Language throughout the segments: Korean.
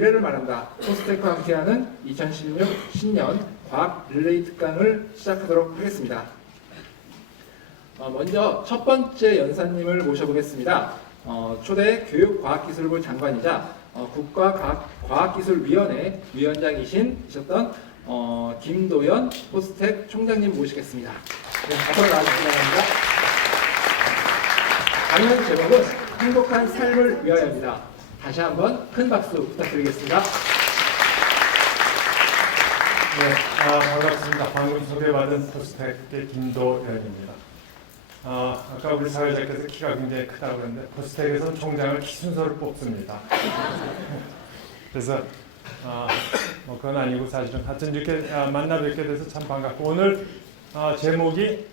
미래를 말한다. 포스텍과 함께하는 2016 신년 과학 릴레이 특강을 시작하도록 하겠습니다. 먼저 첫 번째 연사님을 모셔보겠습니다. 초대 교육과학기술부 장관이자 국가과학기술위원회 위원장이셨던 김도연 포스텍 총장님 모시겠습니다. 네, 앞으로 나와주시기 바랍니다. 강연 제목은 행복한 삶을 위하여입니다. 다시 한번 큰 박수 부탁드리겠습니다. 네, 반갑습니다. 방금 소개받은 포스텍의 김도연입니다. 아까 우리 사회자께서 키가 굉장히 크다고 그랬는데 포스텍에서는 총장을 키 순서를 뽑습니다. 그래서 그건 아니고 사실은 하여튼 이렇게 만나 뵙게 돼서 참 반갑고 오늘 제목이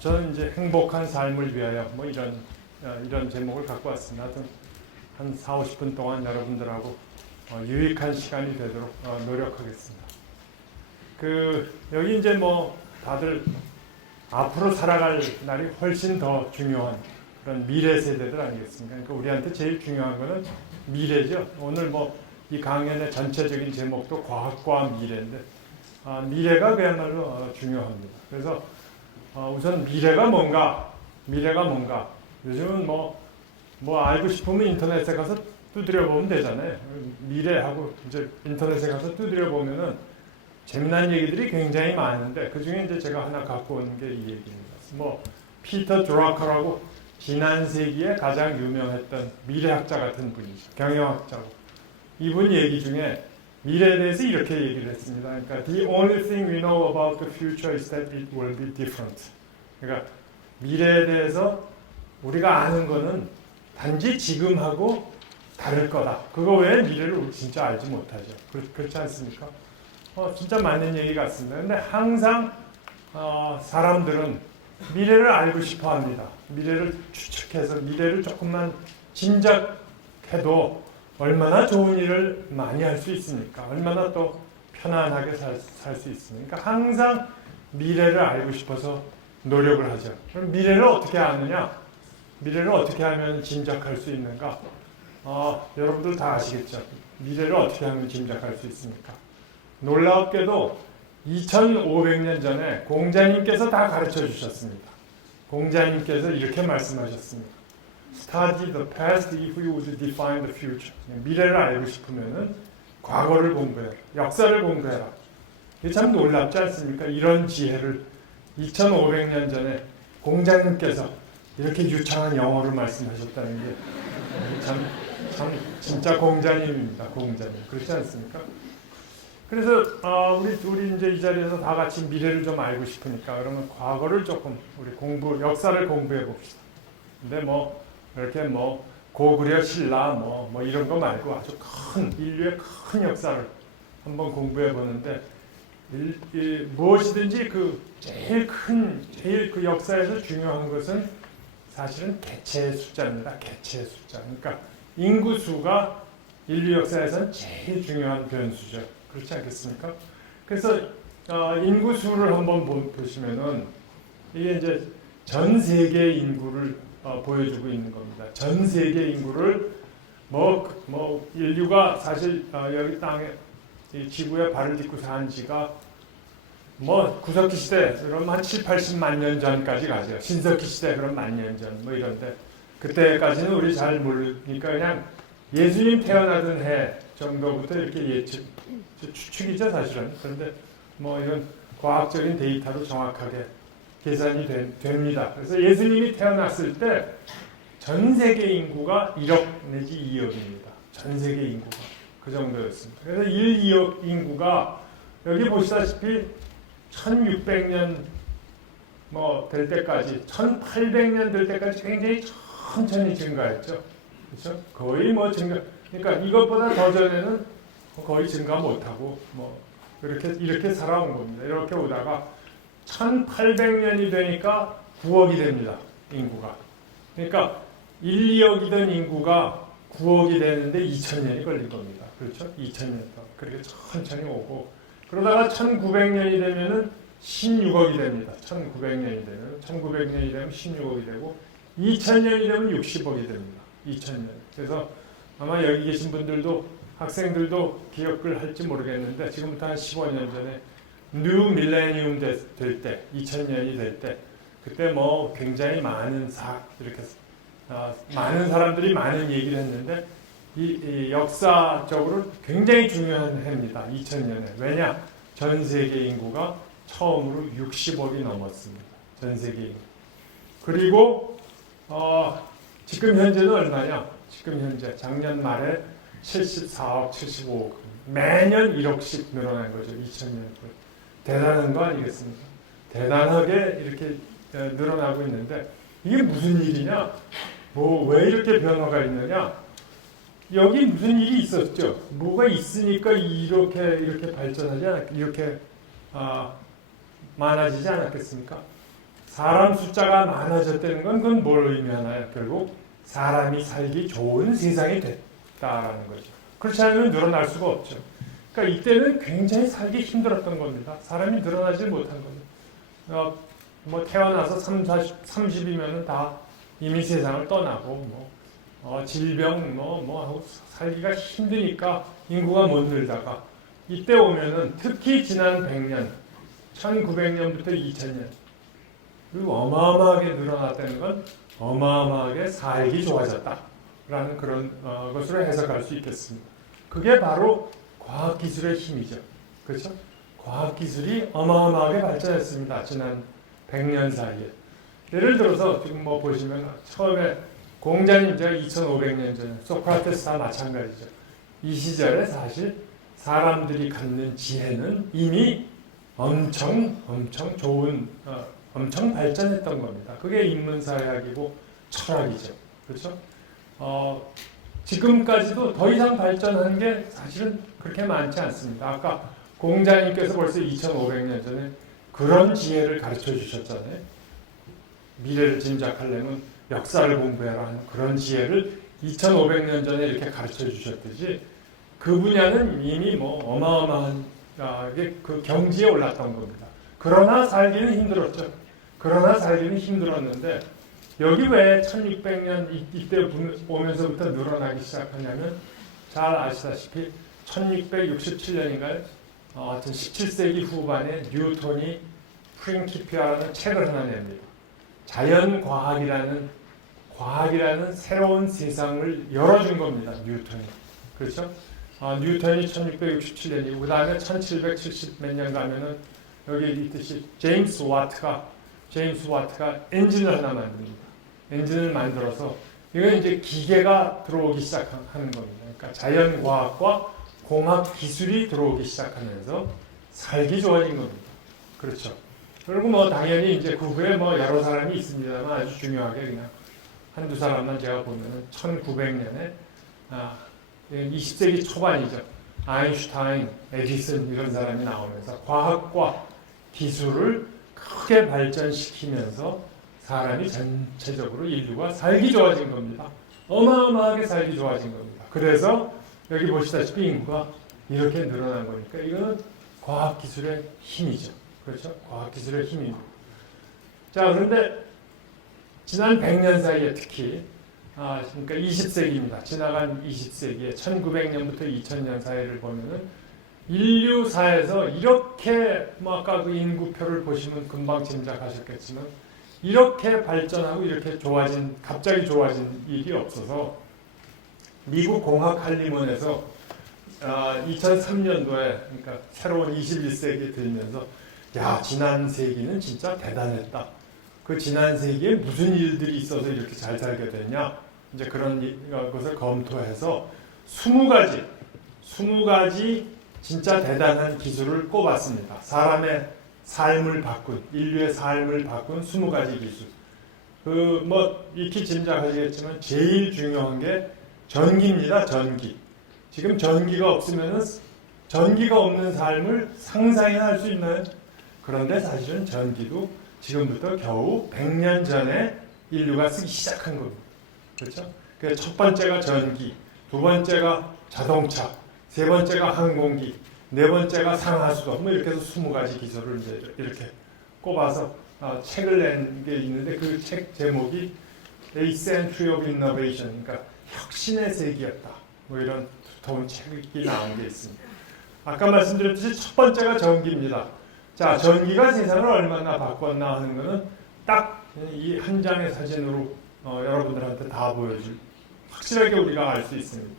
저는 이제 행복한 삶을 위하여 뭐 이런 제목을 갖고 왔습니다. 하여튼 한 40-50분 동안 여러분들하고 유익한 시간이 되도록 노력하겠습니다. 여기 이제 뭐 다들 앞으로 살아갈 날이 훨씬 더 중요한 그런 미래 세대들 아니겠습니까? 그러니까 우리한테 제일 중요한 거는 미래죠. 오늘 뭐 이 강연의 전체적인 제목도 과학과 미래인데 미래가 그야말로 중요합니다. 그래서 우선 미래가 뭔가 요즘은 뭐 알고 싶으면 인터넷에 가서 두드려 보면 되잖아요. 미래하고 이제 인터넷에 가서 두드려 보면은 재미난 얘기들이 굉장히 많은데 그 중에 이제 제가 하나 갖고 온 게 이 얘기입니다. 뭐 피터 드라커라고 지난 세기에 가장 유명했던 미래학자 같은 분이죠. 경영학자고. 이분 얘기 중에 미래에 대해서 이렇게 얘기를 했습니다. 그러니까 the only thing we know about the future is that it will be different. 그러니까 미래에 대해서 우리가 아는 거는 단지 지금하고 다를 거다. 그거 외에 미래를 진짜 알지 못하죠. 그렇지 않습니까? 진짜 맞는 얘기 같습니다. 근데 항상 사람들은 미래를 알고 싶어 합니다. 미래를 추측해서 미래를 조금만 짐작해도 얼마나 좋은 일을 많이 할 수 있습니까? 얼마나 또 편안하게 살 수 있습니까? 항상 미래를 알고 싶어서 노력을 하죠. 그럼 미래를 어떻게 아느냐? 미래를 어떻게 하면 짐작할 수 있는가? 여러분들 다 아시겠죠? 미래를 어떻게 하면 짐작할 수 있습니까? 놀랍게도 2500년 전에 공자님께서 다 가르쳐 주셨습니다. 공자님께서 이렇게 말씀하셨습니다. Study the past if you would define the future. 미래를 알고 싶으면은 과거를 공부해라. 역사를 공부해라. 이게 참 놀랍지 않습니까? 이런 지혜를 2500년 전에 공자님께서 이렇게 유창한 영어로 말씀하셨다는 게 참 진짜 공자님입니다. 공자님. 그렇지 않습니까? 그래서 우리 이제 이 자리에서 다 같이 미래를 좀 알고 싶으니까 그러면 과거를 조금 우리 역사를 공부해 봅시다. 근데 이렇게 고구려 신라 뭐 이런 거 말고 아주 인류의 큰 역사를 한번 공부해 보는데 무엇이든지 제일 그 역사에서 중요한 것은 사실은 개체의 숫자입니다. 개체의 숫자. 그러니까 인구 수가 인류 역사에서는 제일 중요한 변수죠. 그렇지 않겠습니까? 그래서 인구 수를 한번 보시면은 이게 이제 전 세계 인구를 보여주고 있는 겁니다. 전 세계 인구를 인류가 사실 여기 땅에 이 지구에 발을 딛고 산 지가 구석기 시대 그럼 한 7-80만 년 전까지 가죠. 신석기 시대 그럼 10,000년 전 이런데 그때까지는 우리 잘 모르니까 그냥 예수님 태어나던 해 정도부터 이렇게 추측이죠 사실은. 그런데 이건 과학적인 데이터로 정확하게 계산이 됩니다. 그래서 예수님이 태어났을 때 전 세계 인구가 1억 내지 2억입니다. 전 세계 인구가 그 정도였습니다. 그래서 1, 2억 인구가 여기 보시다시피 1600년 될 때까지 1800년 될 때까지 굉장히 천천히 증가했죠. 그렇죠? 거의 증가. 그러니까 이것보다 더 전에는 거의 증가 못하고 이렇게 살아온 겁니다. 이렇게 오다가 1800년이 되니까 9억이 됩니다. 인구가. 그러니까 1, 2억이던 인구가 9억이 되는데 2000년이 걸린 겁니다. 그렇죠? 2000년 동안. 그렇게 천천히 오고 그러다가 1900년이 되면은 16억이 됩니다. 1900년이 되면 16억이 되고 2000년이 되면 60억이 됩니다. 2000년. 그래서 아마 여기 계신 분들도 학생들도 기억을 할지 모르겠는데 지금부터 한 15년 전에 뉴 밀레니움 될 때, 2000년이 될 때 그때 뭐 굉장히 많은 이렇게 많은 사람들이 많은 얘기를 했는데 이 역사적으로 굉장히 중요한 해입니다. 2000년에. 왜냐? 전 세계 인구가 처음으로 60억이 넘었습니다. 전 세계 인구. 그리고 지금 현재는 얼마냐? 지금 현재 작년 말에 74억, 75억. 매년 1억씩 늘어난 거죠. 2000년. 대단한 거 아니겠습니까? 대단하게 이렇게 늘어나고 있는데 이게 무슨 일이냐? 뭐 왜 이렇게 변화가 있느냐? 여기 무슨 일이 있었죠? 뭐가 있으니까 이렇게 발전하지 이렇게 많아지지 않았겠습니까? 사람 숫자가 많아졌다는 건 그건 뭘 의미하나요? 결국 사람이 살기 좋은 세상이 됐다라는 거죠. 그렇지 않으면 늘어날 수가 없죠. 그러니까 이때는 굉장히 살기 힘들었던 겁니다. 사람이 늘어나지 못한 거죠. 뭐 태어나서 30이면은 다 이미 세상을 떠나고 질병 하고 살기가 힘드니까 인구가 못 늘다가 이때 오면은 특히 지난 100년 1900년부터 2000년 그리고 어마어마하게 늘어났다는 건 어마어마하게 살기 좋아졌다라는 그런 것으로 해석할 수 있겠습니다. 그게 바로 과학기술의 힘이죠. 그렇죠? 과학기술이 어마어마하게 발전했습니다. 지난 100년 사이에. 예를 들어서 지금 뭐 보시면 처음에 공자님제가 2500년 전에 소크라테스 다 마찬가지죠. 이 시절에 사실 사람들이 갖는 지혜는 이미 엄청 좋은 엄청 발전했던 겁니다. 그게 인문사회학이고 철학이죠. 그렇죠? 지금까지도 더 이상 발전한 게 사실은 그렇게 많지 않습니다. 아까 공자님께서 벌써 2500년 전에 그런 지혜를 가르쳐 주셨잖아요. 미래를 짐작하려면 역사를 공부해라 하는 그런 지혜를 2500년 전에 이렇게 가르쳐 주셨듯이 그 분야는 이미 뭐 어마어마하게 그 경지에 올랐던 겁니다. 그러나 살기는 힘들었죠. 그러나 살기는 힘들었는데 여기 왜 1600년 이때 오면서부터 늘어나기 시작하냐면 잘 아시다시피 1667년인가요? 하여튼 17세기 후반에 뉴턴이 프린키피아라는 책을 하나 냅니다. 자연과학이라는 새로운 세상을 열어준 겁니다. 뉴턴이. 그렇죠? 뉴턴이 1667년이고 그 다음에 1770 몇 년 가면은 여기 있듯이 제임스 와트가 엔진을 하나 만듭니다. 엔진을 만들어서 이건 이제 기계가 들어오기 시작하는 겁니다. 그러니까 자연과학과 공학 기술이 들어오기 시작하면서 살기 좋아진 겁니다. 그렇죠. 그리고 뭐 당연히 이제 그 후에 뭐 여러 사람이 있습니다만 아주 중요하게 그냥 한두 사람만 제가 보면은 1900년에 20세기 초반이죠. 아인슈타인, 에디슨 이런 사람이 나오면서 과학과 기술을 크게 발전시키면서 사람이 전체적으로 인류가 살기 좋아진 겁니다. 어마어마하게 살기 좋아진 겁니다. 그래서 여기 보시다시피 인구가 이렇게 늘어난 거니까 이거는 과학기술의 힘이죠. 그렇죠? 과학기술의 힘입니다. 자, 그런데 지난 100년 사이에 특히 그러니까 20세기입니다. 지나간 20세기에 1900년부터 2000년 사이를 보면은 인류사에서 이렇게 뭐 아까 그 인구표를 보시면 금방 짐작하셨겠지만 이렇게 발전하고 이렇게 갑자기 좋아진 일이 없어서 미국 공학할리먼에서 2003년도에 그러니까 새로운 21세기 들면서 야, 지난 세기는 진짜 대단했다. 그 지난 세기에 무슨 일들이 있어서 이렇게 잘 살게 됐냐? 이제 그런 것을 검토해서 20가지 진짜 대단한 기술을 꼽았습니다. 사람의 삶을 바꾼, 인류의 삶을 바꾼 20가지 기술. 익히 짐작하시겠지만 제일 중요한 게 전기입니다. 전기. 지금 전기가 없는 삶을 상상이나 할 수 있나요? 그런데 사실은 전기도 지금부터 겨우 100년 전에 인류가 쓰기 시작한 겁니다. 그렇죠? 그래서 첫 번째가 전기, 두 번째가 자동차, 세 번째가 항공기, 네 번째가 상하수도, 뭐 이렇게 해서 20가지 기술을 이제 이렇게 꼽아서 책을 낸 게 있는데 그 책 제목이 A Century of Innovation, 그러니까 혁신의 세기였다. 뭐 이런 두터운 책이 나온 게 있습니다. 아까 말씀드렸듯이 첫 번째가 전기입니다. 자, 전기가 세상을 얼마나 바꿨나 하는 것은 딱 이 한 장의 사진으로 여러분들한테 다 보여줄 확실하게 우리가 알 수 있습니다.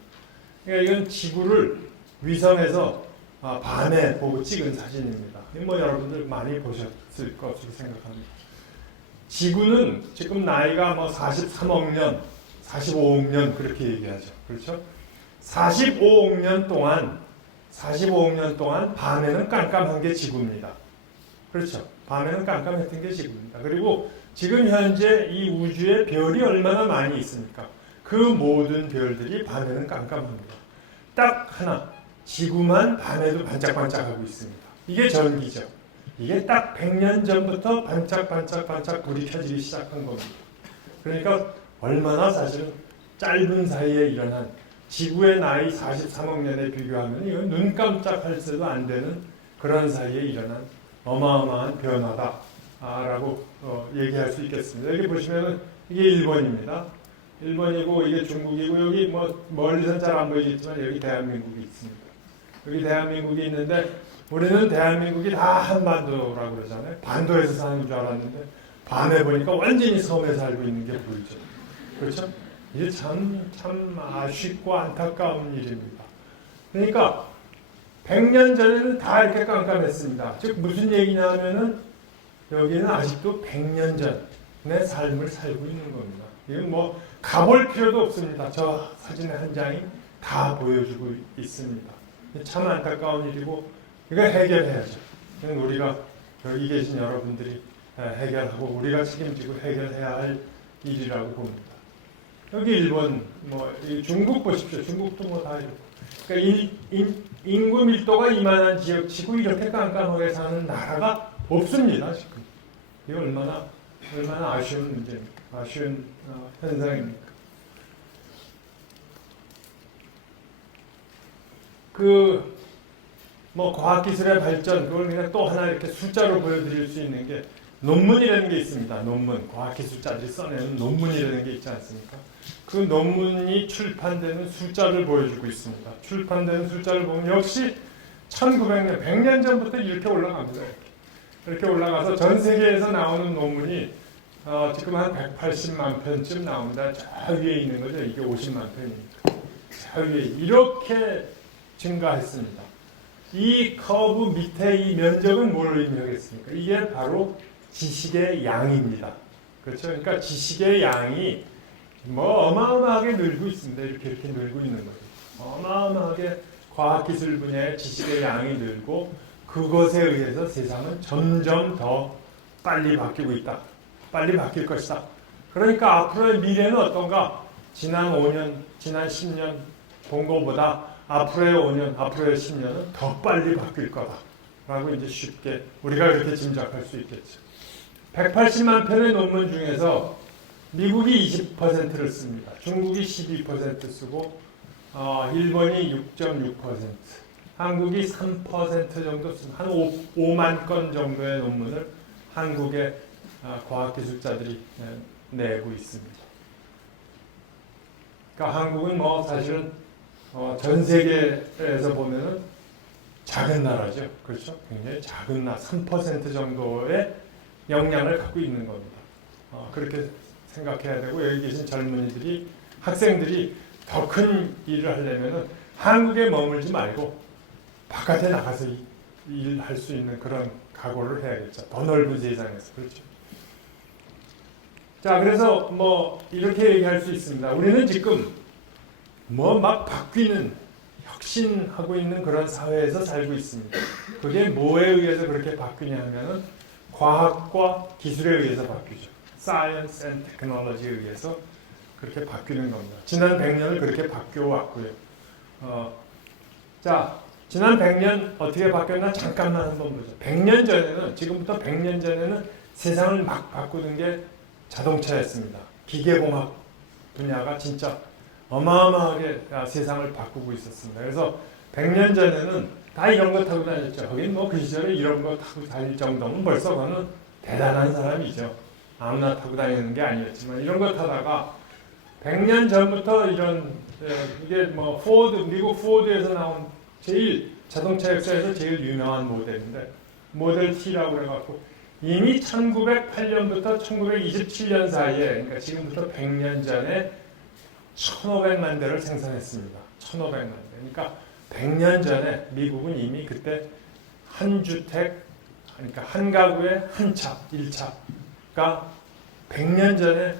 그러니까 이건 지구를 위성에서 밤에 보고 찍은 사진입니다. 뭐 여러분들 많이 보셨을 것으로 생각합니다. 지구는 지금 나이가 뭐 43억 년, 45억 년 그렇게 얘기하죠. 그렇죠? 45억 년 동안 밤에는 깜깜한 게 지구입니다. 그렇죠? 밤에는 깜깜했던 게 지구입니다. 그리고 지금 현재 이 우주에 별이 얼마나 많이 있습니까? 그 모든 별들이 밤에는 깜깜합니다. 딱 하나, 지구만 밤에도 반짝반짝하고 있습니다. 이게 전기죠. 이게 딱 100년 전부터 반짝반짝 불이 켜지기 시작한 겁니다. 그러니까 얼마나 사실은 짧은 사이에 일어난 지구의 나이 43억 년에 비교하면 이건 눈 깜짝할 새도 안 되는 그런 사이에 일어난 어마어마한 변화다라고 얘기할 수 있겠습니다. 여기 보시면은 이게 일본입니다. 일본이고 이게 중국이고 여기 뭐 멀리선 잘 안 보이겠지만 여기 대한민국이 있습니다. 여기 대한민국이 있는데 우리는 대한민국이 다 한반도라고 그러잖아요. 반도에서 사는 줄 알았는데 밤에 보니까 완전히 섬에 살고 있는 게 보이죠. 그렇죠? 이게 참 아쉽고 안타까운 일입니다. 그러니까 100년 전에는 다 이렇게 깜깜했습니다. 즉 무슨 얘기냐 하면은 여기는 아직도 100년 전의 삶을 살고 있는 겁니다. 이건 뭐 가볼 필요도 없습니다. 저 사진의 한 장이 다 보여주고 있습니다. 참 안타까운 일이고 이거 해결해야죠. 우리가 여기 계신 여러분들이 해결하고 우리가 책임지고 해결해야 할 일이라고 봅니다. 여기 일본, 뭐 중국 보십시오. 중국도 뭐 다 이렇고. 그러니까 인구 밀도가 이만한 지역치고 이렇게 깜깜하게 사는 나라가 없습니다. 지금 이거 얼마나 아쉬운 문제입니까? 아쉬운 현상입니까? 뭐 과학기술의 발전, 그걸 그냥 또 하나 이렇게 숫자로 보여드릴 수 있는 게 논문이라는 게 있습니다. 논문, 과학기술자들이 써내는 논문이라는 게 있지 않습니까? 그 논문이 출판되는 숫자를 보여주고 있습니다. 출판되는 숫자를 보면 역시 1900년, 100년 전부터 이렇게 올라갑니다. 이렇게 올라가서 전 세계에서 나오는 논문이 지금 한 180만 편쯤 나옵니다. 저 위에 있는 거죠. 이게 50만 편입니다. 저 위에 이렇게 증가했습니다. 이 커브 밑에 이 면적은 뭘 의미하겠습니까? 이게 바로 지식의 양입니다. 그렇죠? 그러니까 지식의 양이 뭐 어마어마하게 늘고 있습니다. 이렇게 늘고 있는 거죠. 어마어마하게 과학기술 분야의 지식의 양이 늘고 그것에 의해서 세상은 점점 더 빨리 바뀌고 있다. 빨리 바뀔 것이다. 그러니까 앞으로의 미래는 어떤가? 지난 5년, 지난 10년 본 것보다 앞으로의 5년, 앞으로의 10년은 더 빨리 바뀔 거다라고 이제 쉽게 우리가 그렇게 짐작할 수 있겠죠. 180만 편의 논문 중에서 미국이 20%를 씁니다. 중국이 12% 쓰고 일본이 6.6%, 한국이 3% 정도 씁니다. 한 5만 건 정도의 논문을 한국의 과학기술자들이 내고 있습니다. 그러니까 한국은 뭐 사실은 전 세계에서 보면은 작은 나라죠. 그렇죠? 굉장히 작은 나라, 3% 정도의 역량을 갖고 있는 겁니다. 그렇게 생각해야 되고 여기 계신 젊은이들이, 학생들이 더 큰 일을 하려면은 한국에 머물지 말고 바깥에 나가서 일할 수 있는 그런 각오를 해야겠죠. 더 넓은 세상에서. 그렇죠. 자, 그래서 뭐 이렇게 얘기할 수 있습니다. 우리는 지금 뭐 막 바뀌는, 혁신하고 있는 그런 사회에서 살고 있습니다. 그게 뭐에 의해서 그렇게 바뀌냐 하면은 과학과 기술에 의해서 바뀌죠. Science and Technology에 의해서 그렇게 바뀌는 겁니다. 지난 100년을 그렇게 바뀌어 왔고요. 자, 지난 100년 어떻게 바뀌었나 잠깐만 한번 보죠. 100년 전에는, 지금부터 100년 전에는 세상을 막 바꾸는 게 자동차였습니다. 기계공학 분야가 진짜 어마어마하게 세상을 바꾸고 있었습니다. 그래서 100년 전에는 다 이런 거 타고 다녔죠. 거긴 뭐 그 시절에 이런 거 타고 다닐 정도면 벌써 그는 대단한 사람이죠. 아무나 타고 다니는 게 아니었지만 이런 거 타다가 100년 전부터 이런 이게 뭐 포드, 미국 포드에서 나온 제일 자동차 역사에서 제일 유명한 모델인데 모델 T라고 해갖고 이미 1908년부터 1927년 사이에, 그러니까 지금부터 100년 전에 1,500만 대를 생산했습니다. 1,500만 대. 그러니까 100년 전에 미국은 이미 그때 한 주택, 그러니까 한 가구에 한 차, 1차가 100년 전에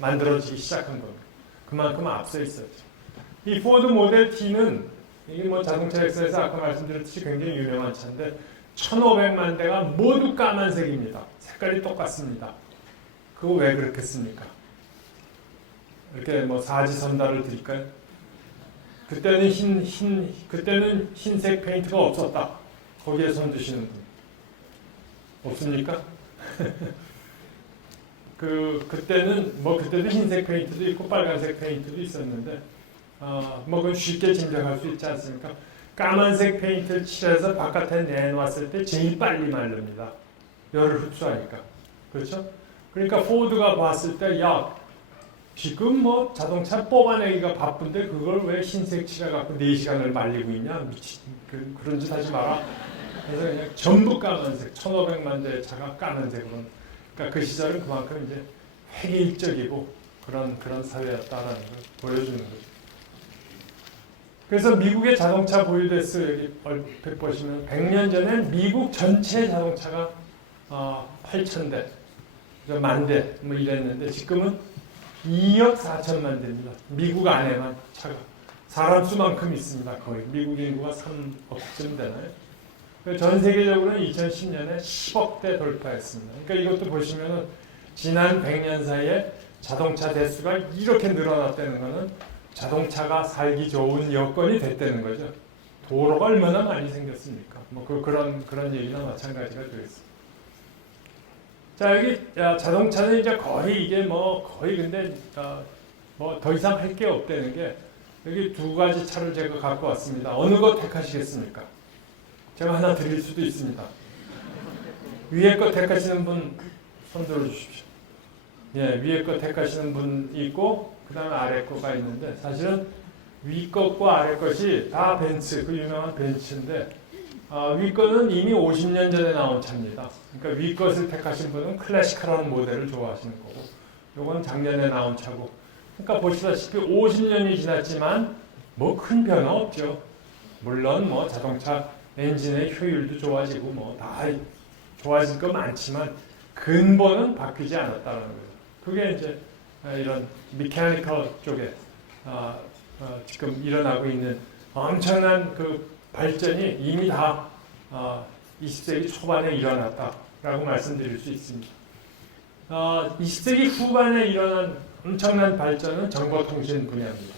만들어지기 시작한 겁니다. 그만큼 앞서 있었죠. 이 포드 모델 T는 이게 뭐 자동차 역사에서 아까 말씀드렸듯이 굉장히 유명한 차인데 1,500만 대가 모두 까만색입니다. 색깔이 똑같습니다. 그거 왜 그렇겠습니까? 이렇게 뭐 사지선다를 드릴까요? 그때는 그때는 흰색 페인트가 없었다. 거기에 손 드시는 분 없습니까? 그때는 뭐 그때도 흰색 페인트도 있고 빨간색 페인트도 있었는데 뭐 그건 쉽게 짐작할 수 있지 않습니까? 까만색 페인트를 칠해서 바깥에 내놓았을 때 제일 빨리 마릅니다. 열을 흡수하니까. 그렇죠? 그러니까 포드가 봤을 때 야, 지금 뭐 자동차 뽑아내기가 바쁜데 그걸 왜 흰색 칠해갖고 4시간을 말리고 있냐? 미친, 그런 짓 하지 마라. 그래서 그냥 전부 까만색, 1,500만 대의 차가 까만색으로. 그러니까 그 시절은 그만큼 이제 획일적이고 그런 사회였다라는 걸 보여주는 거죠. 그래서 미국의 자동차 보유대수 여기 얼핏 보시면 100년 전에 미국 전체 자동차가 8,000대, 만 대 뭐 이랬는데 지금은 2억 4천만 대입니다. 미국 안에만 차가 사람 수만큼 있습니다. 거의 미국 인구가 3억쯤 되나요? 전 세계적으로는 2010년에 10억 대 돌파했습니다. 그러니까 이것도 보시면은 지난 100년 사이에 자동차 대수가 이렇게 늘어났다는 것은 자동차가 살기 좋은 여건이 됐다는 거죠. 도로가 얼마나 많이 생겼습니까? 뭐 그런 얘기나 마찬가지가 되겠습니다. 자, 여기 자동차는 이제 거의 이게 뭐 거의 근데 뭐 더 이상 할 게 없다는 게 여기 두 가지 차를 제가 갖고 왔습니다. 어느 거 택하시겠습니까? 제가 하나 드릴 수도 있습니다. 위에 거 택하시는 분 손 들어주십시오. 예, 위에 거 택하시는 분 있고 그 다음에 아래 거가 있는데 사실은 위 것과 아래 것이 다 벤츠, 그 유명한 벤츠인데 위 거는 이미 50년 전에 나온 차입니다. 그러니까 위 것을 택하신 분은 클래시컬한 모델을 좋아하시는 거고 요건 작년에 나온 차고 그러니까 보시다시피 50년이 지났지만 뭐 큰 변화 없죠. 물론 뭐 자동차 엔진의 효율도 좋아지고 뭐 다 좋아질 거 많지만 근본은 바뀌지 않았다는 거죠. 그게 이제 이런 미케니컬 쪽에 지금 일어나고 있는 엄청난 그 발전이 이미 다 20세기 초반에 일어났다라고 말씀드릴 수 있습니다. 20세기 후반에 일어난 엄청난 발전은 정보통신 분야입니다.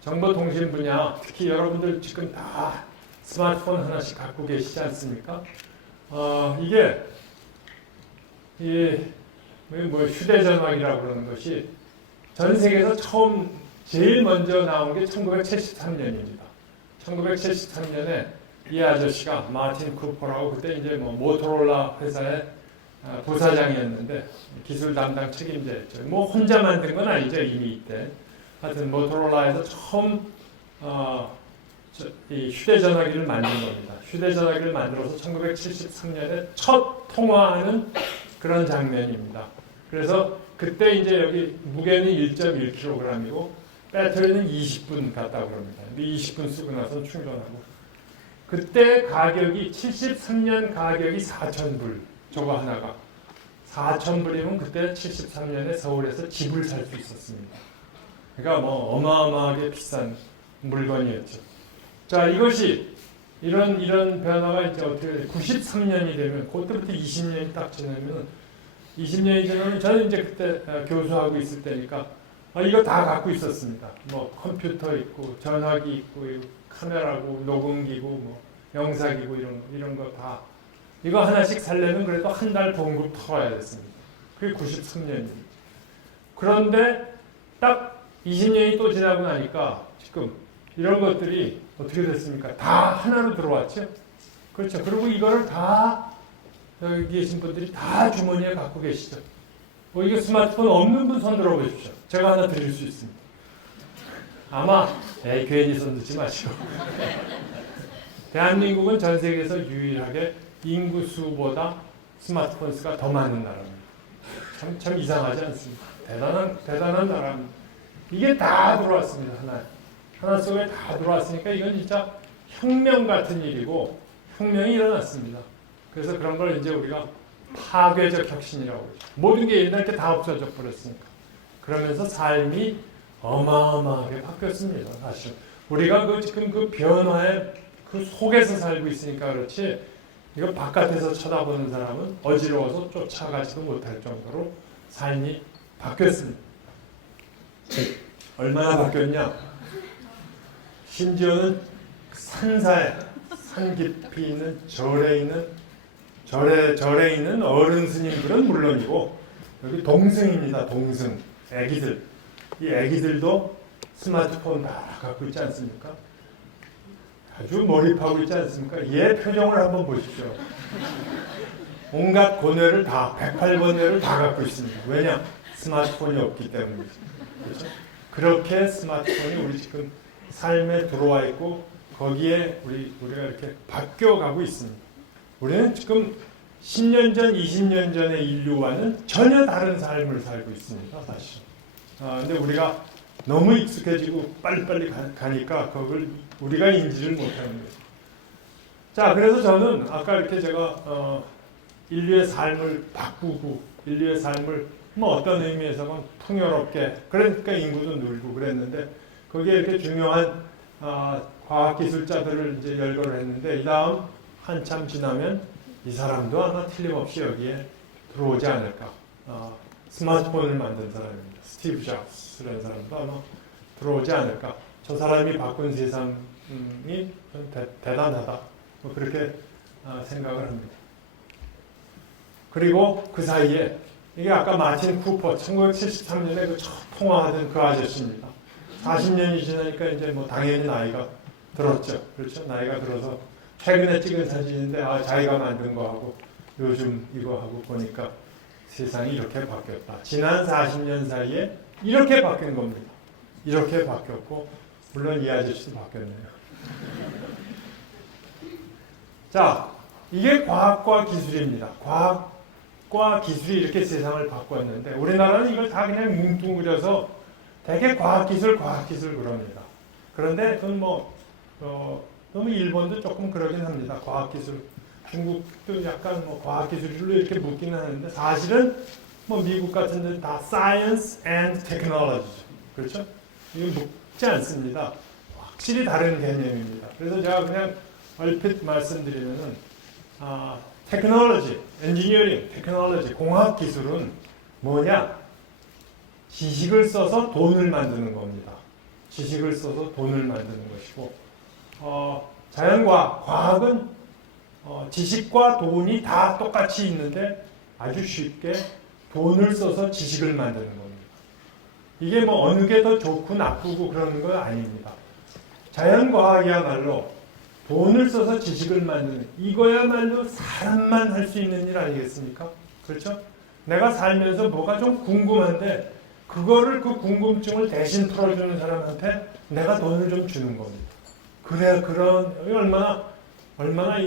정보통신 분야, 특히 여러분들 지금 다 스마트폰 하나씩 갖고 계시지 않습니까? 이게 뭐 휴대전화기라고 그러는 것이 전 세계에서 제일 먼저 나온 게 1973년입니다. 1973년에 이 아저씨가 마틴 쿠퍼라고 그때 이제 뭐 모토로라 회사의 부사장이었는데 기술 담당 책임자였죠. 뭐 혼자 만든 건 아니죠 이미 이때. 하여튼 모토로라에서 처음 이 휴대전화기를 만든 겁니다. 휴대전화기를 만들어서 1973년에 첫 통화하는 그런 장면입니다. 그래서 그때 이제 여기 무게는 1.1kg이고 배터리는 20분 갔다고 그럽니다. 20분 쓰고 나서 충전하고 그때 가격이 73년 가격이 4,000불 저거 하나가 4,000불이면 그때 73년에 서울에서 집을 살 수 있었습니다. 그러니까 뭐 어마어마하게 비싼 물건이었죠. 자, 이것이 이런 변화가 이제 어떻게 돼? 93년이 되면 그때부터 20년이 딱 지나면 20년이 지나면 저는 이제 그때 교수하고 있을 때니까 이거 다 갖고 있었습니다. 뭐 컴퓨터 있고 전화기 있고 카메라고 녹음기고 뭐 영사기고 이런 거 다 이거 하나씩 살려면 그래도 한 달 봉급 털어야 됐습니다. 그게 93년입니다. 그런데 딱 20년이 또 지나고 나니까 지금 이런 것들이 어떻게 됐습니까? 다 하나로 들어왔죠. 그렇죠. 그리고 이거를 다 여기 계신 분들이 다 주머니에 갖고 계시죠. 이게 스마트폰 없는 분 손 들어보십시오. 제가 하나 드릴 수 있습니다. 아마 괜히 손 넣지 마시고. 대한민국은 전 세계에서 유일하게 인구수보다 스마트폰 수가 더 많은 나라입니다. 참 이상하지 않습니까? 대단한 나라입니다. 이게 다 들어왔습니다. 하나 속에 다 들어왔으니까 이건 진짜 혁명 같은 일이고 혁명이 일어났습니다. 그래서 그런 걸 이제 우리가 파괴적 혁신이라고 그러죠. 모든 게 옛날에 다 없어져 버렸으니까. 그러면서 삶이 어마어마하게 바뀌었습니다. 사실 우리가 지금 그 변화의 그 속에서 살고 있으니까 그렇지, 이거 바깥에서 쳐다보는 사람은 어지러워서 쫓아가지도 못할 정도로 삶이 바뀌었습니다. 얼마나 바뀌었냐? 심지어는 산사에, 산 깊이 있는 절에 있는 어른 스님들은 물론이고, 여기 동승입니다. 동승, 애기들. 이 애기들도 스마트폰 다 갖고 있지 않습니까? 아주 몰입하고 있지 않습니까? 얘 표정을 한번 보십시오. 온갖 고뇌를 다, 108번뇌를 다 갖고 있습니다. 왜냐? 스마트폰이 없기 때문이죠. 그렇죠? 그렇게 스마트폰이 우리 지금 삶에 들어와 있고, 거기에 우리가 이렇게 바뀌어가고 있습니다. 우리는 지금 10년 전, 20년 전의 인류와는 전혀 다른 삶을 살고 있습니다, 사실. 근데 우리가 너무 익숙해지고 빨리빨리 가니까 그걸 우리가 인지를 못하는 거죠. 자, 그래서 저는 아까 이렇게 제가 인류의 삶을 바꾸고, 인류의 삶을 뭐 어떤 의미에서는 풍요롭게, 그러니까 인구도 늘고 그랬는데, 거기에 이렇게 중요한 과학기술자들을 이제 열거를 했는데, 이 다음 한참 지나면 이 사람도 아마 틀림없이 여기에 들어오지 않을까. 스마트폰을 만든 사람입니다. 스티브 잡스라는 사람도 아마 들어오지 않을까. 저 사람이 바꾼 세상이 대단하다. 뭐 그렇게 생각을 합니다. 그리고 그 사이에 이게 아까 마틴 쿠퍼 1973년에 그 첫 통화하던 그 아저씨입니다. 40년이 지나니까 이제 뭐 당연히 나이가 들었죠. 그렇죠? 나이가 들어서 최근에 찍은 사진인데 자기가 만든 거 하고 요즘 이거 하고 보니까 세상이 이렇게 바뀌었다. 지난 40년 사이에 이렇게 바뀐 겁니다. 이렇게 바뀌었고, 물론 이 아저씨도 바뀌었네요. 자, 이게 과학과 기술입니다. 과학과 기술이 이렇게 세상을 바꿨는데, 우리나라는 이걸 다 그냥 뭉뚱그려서 되게 과학기술 그럽니다. 그런데 그건 너무 일본도 조금 그러긴 합니다. 과학기술. 중국도 약간 과학기술로 이렇게 묶기는 하는데, 사실은 미국 같은 데는 다 science and technology. 그렇죠? 이거 묶지 않습니다. 확실히 다른 개념입니다. 그래서 제가 그냥 얼핏 말씀드리면은, technology, engineering, technology, 공학기술은 뭐냐? 지식을 써서 돈을 만드는 겁니다. 지식을 써서 돈을 만드는 것이고, 자연과학, 과학은 지식과 돈이 다 똑같이 있는데 아주 쉽게 돈을 써서 지식을 만드는 겁니다. 이게 어느 게 더 좋고 나쁘고 그러는 건 아닙니다. 자연과학이야말로 돈을 써서 지식을 만드는, 이거야말로 사람만 할 수 있는 일 아니겠습니까? 그렇죠? 내가 살면서 뭐가 좀 궁금한데 그거를, 그 궁금증을 대신 풀어주는 사람한테 내가 돈을 좀 주는 겁니다. 그래야 얼마나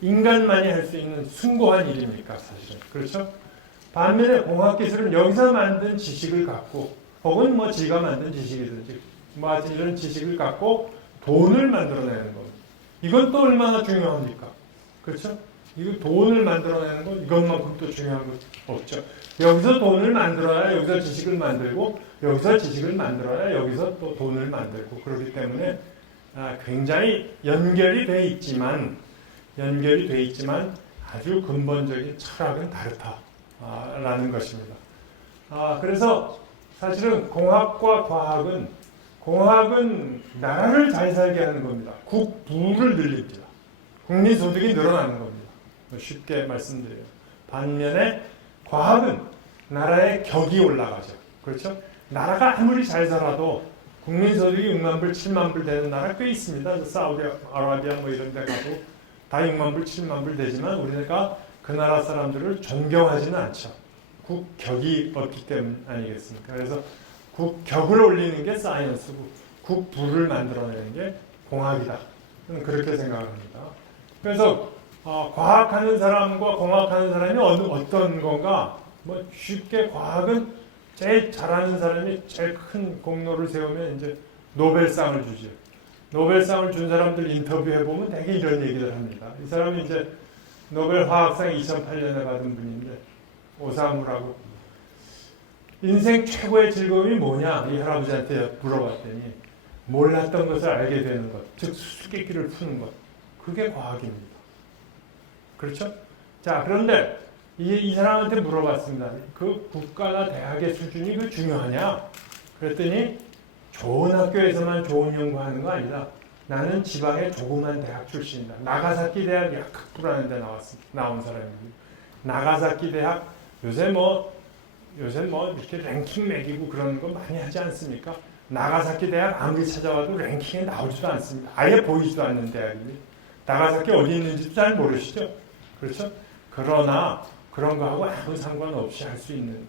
인간만이 할 수 있는 숭고한 일입니까, 사실. 그렇죠? 반면에 공학기술은 여기서 만든 지식을 갖고, 혹은 지가 만든 지식이든지, 하여튼 이런 지식을 갖고 돈을 만들어내는 겁니다. 이건 또 얼마나 중요합니까? 그렇죠? 이거 돈을 만들어내는 건 이것만큼 또 중요한 것 없죠. 여기서 돈을 만들어야 여기서 지식을 만들고, 여기서 지식을 만들어야 여기서 또 돈을 만들고, 그렇기 때문에 굉장히 연결이 돼 있지만 아주 근본적인 철학은 다르다라는 것입니다. 그래서 사실은 공학과 공학은 나라를 잘 살게 하는 겁니다. 국부를 늘립니다. 국민소득이 늘어나는 겁니다. 쉽게 말씀드려요. 반면에 과학은 나라의 격이 올라가죠. 그렇죠? 나라가 아무리 잘 살아도 국민소득이 6만 불, 7만 불 되는 나라 꽤 있습니다. 사우디아라비아 이런 데 가도 다 6만 불, 7만 불 되지만 우리가 그 나라 사람들을 존경하지는 않죠. 국격이 없기 때문 아니겠습니까? 그래서 국격을 올리는 게 사이언스고, 국부를 만들어내는 게 공학이다. 저는 그렇게 생각합니다. 그래서 과학하는 사람과 공학하는 사람이 어떤 건가? 뭐 쉽게 과학은 제일 잘하는 사람이 제일 큰 공로를 세우면 이제 노벨상을 주죠. 노벨상을 준 사람들 인터뷰해 보면 되게 이런 얘기를 합니다. 이 사람이 이제 노벨 화학상 2008년에 받은 분인데 오사무라고. 인생 최고의 즐거움이 뭐냐? 이 할아버지한테 물어봤더니 몰랐던 것을 알게 되는 것, 즉 수수께끼를 푸는 것. 그게 과학입니다. 그렇죠? 자, 그런데 이 사람한테 물어봤습니다. 그 국가나 대학의 수준이 그 중요하냐? 그랬더니 좋은 학교에서만 좋은 연구하는 거 아니다. 나는 지방의 조그만 대학 출신이다. 나가사키 대학 약학부라는 데 나온 사람입니다. 나가사키 대학 요새 뭐 이렇게 랭킹 매기고 그러는 거 많이 하지 않습니까? 나가사키 대학 아무리 찾아와도 랭킹에 나오지도 않습니다. 아예 보이지도 않는 대학입니다. 나가사키 어디 있는지도 잘 모르시죠? 그렇죠? 그러나 그런 거하고 아무 상관없이 할 수 있는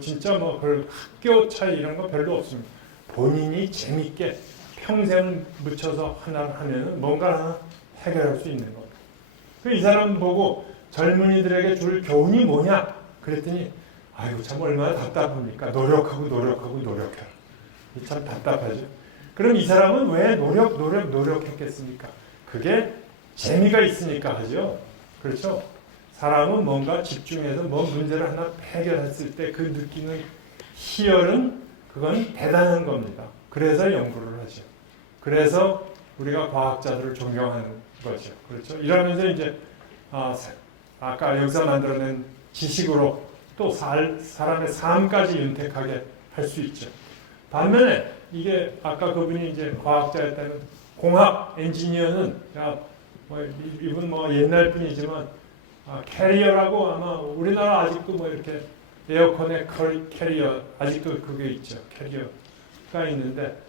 진짜 그 학교 차이 이런 거 별로 없습니다. 본인이 재밌게 평생 묻혀서 하나 하면은 뭔가 하나 해결할 수 있는 거예요. 이 사람 보고 젊은이들에게 줄 교훈이 뭐냐? 그랬더니 아이고 참 얼마나 답답합니까? 노력해라. 참 답답하죠. 그럼 이 사람은 왜 노력했겠습니까? 그게 재미가 있으니까 하죠. 그렇죠? 사람은 뭔가 집중해서 뭔 문제를 하나 해결했을 때 그 느끼는 희열은 그건 대단한 겁니다. 그래서 연구를 하죠. 그래서 우리가 과학자들을 존경하는 거죠. 그렇죠? 이러면서 이제 아까 여기서 만들어낸 지식으로 또 사람의 삶까지 윤택하게 할 수 있죠. 반면에 이게 아까 그분이 이제 과학자였다는 공학 엔지니어는 이분 옛날 분이지만 캐리어라고 아마 우리나라 아직도 이렇게 에어컨의 캐리어 아직도 그게 있죠. 캐리어가 있는데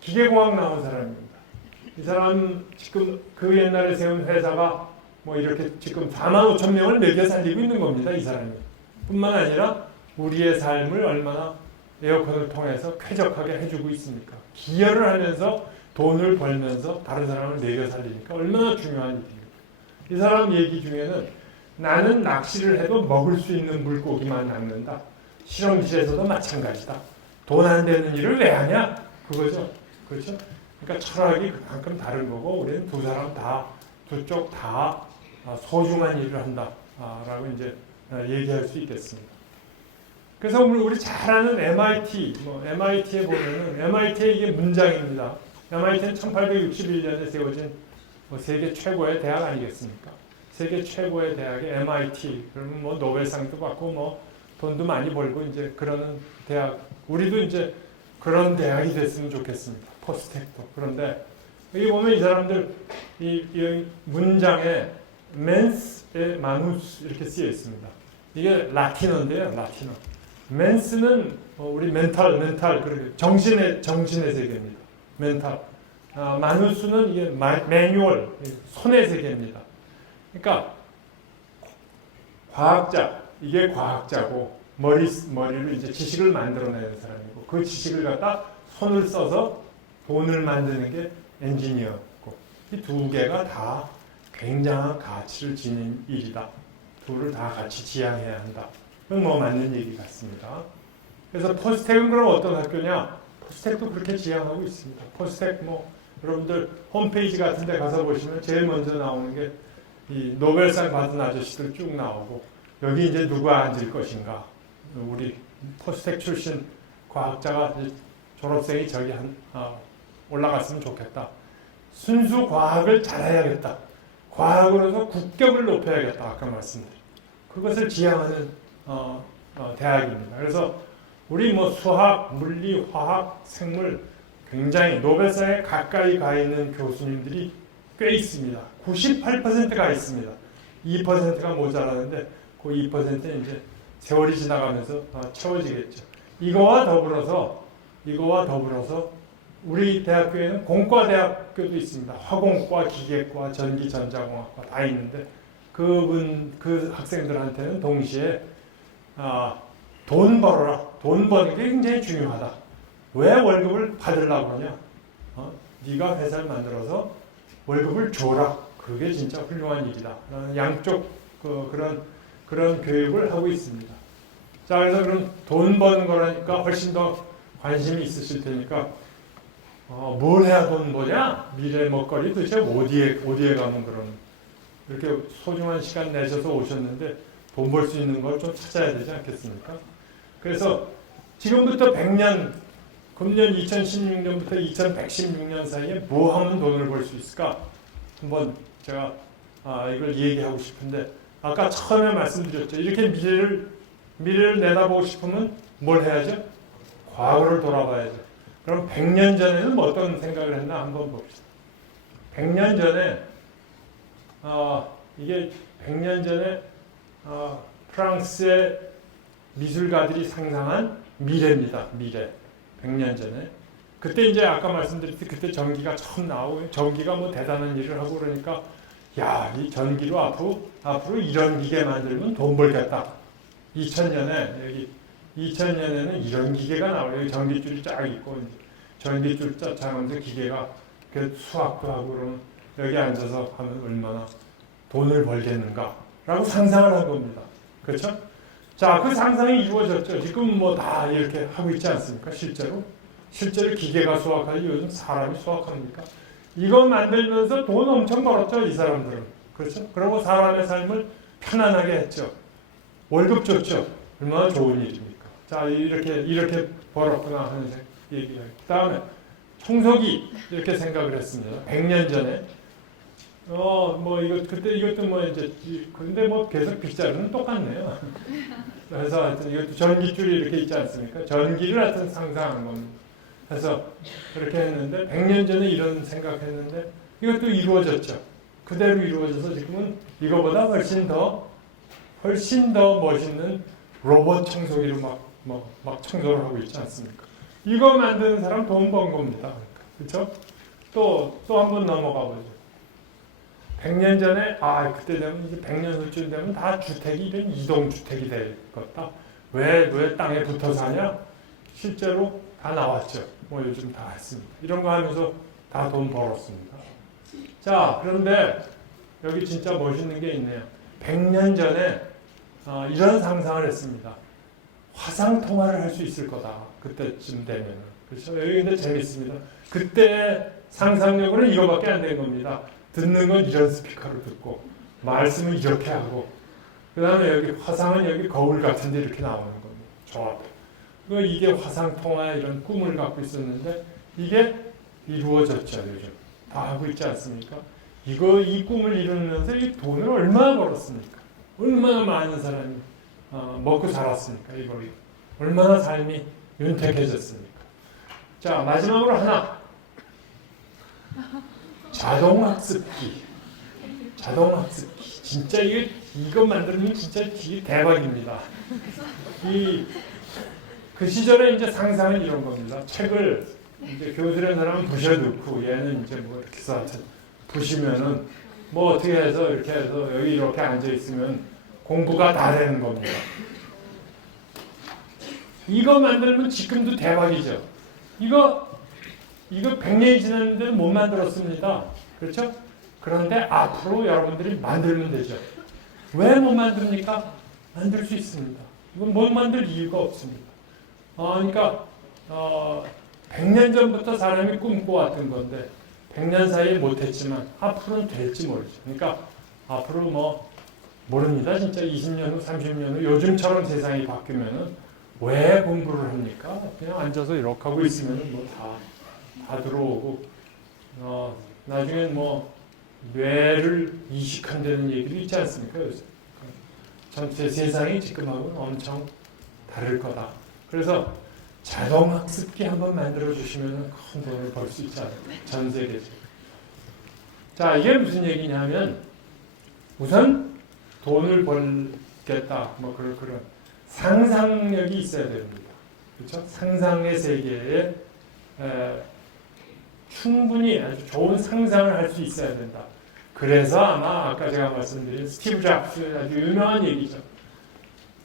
기계공학 나온 사람입니다. 이 사람 지금 그 옛날에 세운 회사가 이렇게 지금 4만 5천 명을 먹여 살리고 있는 겁니다. 이 사람이. 뿐만 아니라 우리의 삶을 얼마나 에어컨을 통해서 쾌적하게 해주고 있습니까? 기여를 하면서 돈을 벌면서 다른 사람을 먹여 살리니까 얼마나 중요한 일입니까? 이 사람 얘기 중에는 나는 낚시를 해도 먹을 수 있는 물고기만 낚는다. 실험실에서도 마찬가지다. 돈 안 되는 일을 왜 하냐? 그거죠. 그렇죠? 그러니까 철학이 그만큼 다른 거고 우리는 두 쪽 다 소중한 일을 한다라고 이제 얘기할 수 있겠습니다. 그래서 우리 잘 아는 MIT에 보면은 MIT의 이게 문장입니다. MIT는 1861년에 세워진 세계 최고의 대학 아니겠습니까? 세계 최고의 대학이 MIT. 그러면 노벨상도 받고 돈도 많이 벌고 이제 그러는 대학. 우리도 이제 그런 대학이 됐으면 좋겠습니다. 포스텍도. 그런데 여기 보면 이 사람들 이 문장에 맨스의 마누스 이렇게 쓰여 있습니다. 이게 라틴어인데요. 라틴어. 맨스는 우리 멘탈 그리고 정신의 세계입니다. 멘탈. 마누스는 이게 매뉴얼 손의 세계입니다. 그러니까 이게 과학자고 머리를 이제 지식을 만들어내는 사람이고 그 지식을 갖다 손을 써서 돈을 만드는 게 엔지니어고 이 두 개가 다 굉장한 가치를 지닌 일이다. 둘을 다 같이 지향해야 한다. 그건 맞는 얘기 같습니다. 그래서 포스텍은 그럼 어떤 학교냐? 포스텍도 그렇게 지향하고 있습니다. 포스텍 여러분들 홈페이지 같은 데 가서 보시면 제일 먼저 나오는 게 이 노벨상 받은 아저씨들 쭉 나오고 여기 이제 누가 앉을 것인가? 우리 포스텍 출신 과학자가 졸업생이 저기 올라갔으면 좋겠다. 순수 과학을 잘해야겠다. 과학으로서 국격을 높여야겠다. 아까 말씀드린 그것을 지향하는 대학입니다. 그래서 우리 수학, 물리, 화학, 생물 굉장히 노벨상에 가까이 가 있는 교수님들이 꽤 있습니다. 98%가 있습니다. 2%가 모자라는데 그 2%는 이제 세월이 지나가면서 채워지겠죠. 이거와 더불어서 우리 대학교에는 공과대학교도 있습니다. 화공과, 기계과, 전기, 전자공학과 다 있는데 그 학생들한테는 동시에 돈 벌어라. 돈 버는 게 굉장히 중요하다. 왜 월급을 받으려고 그러냐? 네가 회사를 만들어서 월급을 줘라. 그게 진짜 훌륭한 일이다. 나는 양쪽 그런 교육을 하고 있습니다. 자, 그래서 그럼 돈 버는 거라니까 훨씬 더 관심이 있으실 테니까 뭘 해야 돈 버냐? 미래 먹거리 도대체 어디에 가면 그런 이렇게 소중한 시간 내셔서 오셨는데 돈 벌 수 있는 걸 좀 찾아야 되지 않겠습니까? 그래서 지금부터 100년, 금년 2016년부터 2116년 사이에 뭐 하면 돈을 벌 수 있을까? 한번 제가 이걸 얘기하고 싶은데 아까 처음에 말씀드렸죠. 이렇게 미래를 내다보고 싶으면 뭘 해야죠? 과거를 돌아봐야죠. 그럼 100년 전에는 어떤 생각을 했나 한번 봅시다. 100년 전에 이게 100년 전에 프랑스의 미술가들이 상상한 미래입니다. 미래. 100년 전에. 그때 이제 아까 말씀드렸듯이 그때 전기가 처음 나오고 전기가 뭐 대단한 일을 하고 그러니까 야, 이 전기로 앞으로 이런 기계 만들면 돈 벌겠다. 2000년에는 이런 기계가 나와요. 여기 전기줄이 쫙 있고 이제 전기줄 쫙 하면서 기계가 그 수학도 하고 그러면 여기 앉아서 하면 얼마나 돈을 벌겠는가라고 상상을 한 겁니다. 그렇죠? 자, 그 상상이 이루어졌죠. 지금 뭐 다 이렇게 하고 있지 않습니까? 실제로 기계가 수학하지 요즘 사람이 수학합니까? 이거 만들면서 돈 엄청 벌었죠, 이 사람들은. 그렇죠? 그리고 사람의 삶을 편안하게 했죠. 월급 줬죠. 얼마나 좋은 일입니까? 자, 이렇게 벌었구나 하는 얘기가. 그 다음에 청소기 이렇게 생각을 했습니다. 100년 전에. 이것도 뭐 이제, 근데 뭐 계속 빗자루는 똑같네요. 그래서 하여튼 이것도 전기줄이 이렇게 있지 않습니까? 전기를 하여튼 상상한 겁니다. 그래서 그렇게 했는데, 100년 전에 이런 생각했는데, 이것도 이루어졌죠. 그대로 이루어져서 지금은 이거보다 훨씬 더 멋있는 로봇 청소기로 막 청소를 하고 있지 않습니까? 이거 만드는 사람 돈 번 겁니다. 그렇죠? 또 한 번 넘어가 보죠. 100년 전에 그때 되면 이제 100년 후쯤 되면 다 주택이 이런 이동주택이 될 거다. 왜 땅에 붙어 사냐? 실제로 다 나왔죠. 뭐 요즘 다 했습니다. 이런 거 하면서 다 돈 벌었습니다. 자, 그런데 여기 진짜 멋있는 게 있네요. 100년 전에 이런 상상을 했습니다. 화상 통화를 할 수 있을 거다. 그때쯤 되면. 그렇죠? 여기 근데 재밌습니다. 그때 상상력으로는 이거밖에 안 된 겁니다. 듣는 건 이런 스피커로 듣고 말씀은 이렇게 하고 그 다음에 여기 화상은 여기 거울 같은 데 이렇게 나오는 겁니다. 저 앞에. 이게 화상통화 이런 꿈을 갖고 있었는데 이게 이루어졌죠. 요즘 다 하고 있지 않습니까? 이 꿈을 이루면서 이 돈을 얼마나 벌었습니까? 얼마나 많은 사람이 먹고 살았습니까? 이걸로 얼마나 삶이 윤택해졌습니까? 자, 마지막으로 하나. 자동학습기. 진짜 이거 만들면 진짜 대박입니다. 그 시절에 이제 상상은 이런 겁니다. 책을 이제 교수라는 사람은 부셔놓고 얘는 이제 뭐 이렇게 해서 부시면은 뭐 어떻게 해서 이렇게 해서 여기 이렇게 앉아 있으면 공부가 다 되는 겁니다. 이거 만들면 지금도 대박이죠. 이거 100년이 지났는데는 못 만들었습니다. 그렇죠? 그런데 앞으로 여러분들이 만들면 되죠. 왜 못 만듭니까? 만들 수 있습니다. 이건 못 만들 이유가 없습니다. 그러니까 100년 전부터 사람이 꿈꿔왔던 건데 100년 사이에 못했지만 앞으로는 될지 모르죠. 그러니까 앞으로 뭐 모릅니다. 진짜 20년 후, 30년 후 요즘처럼 세상이 바뀌면은 왜 공부를 합니까? 그냥 앉아서 이렇게 하고 있으면은 뭐 다 들어오고 나중엔 뭐 뇌를 이식한다는 얘기도 있지 않습니까? 요새 전체 세상이 지금하고는 엄청 다를 거다. 그래서 자동학습기 한번 만들어 주시면 큰 돈을 벌 수 있지 않을까? 전 세계에서. 자, 이게 무슨 얘기냐면 우선 돈을 벌겠다. 뭐 그런 상상력이 있어야 됩니다. 그렇죠? 상상의 세계에 충분히 아주 좋은 상상을 할 수 있어야 된다. 그래서 아마 아까 제가 말씀드린 스티브 잡스의 아주 유명한 얘기죠.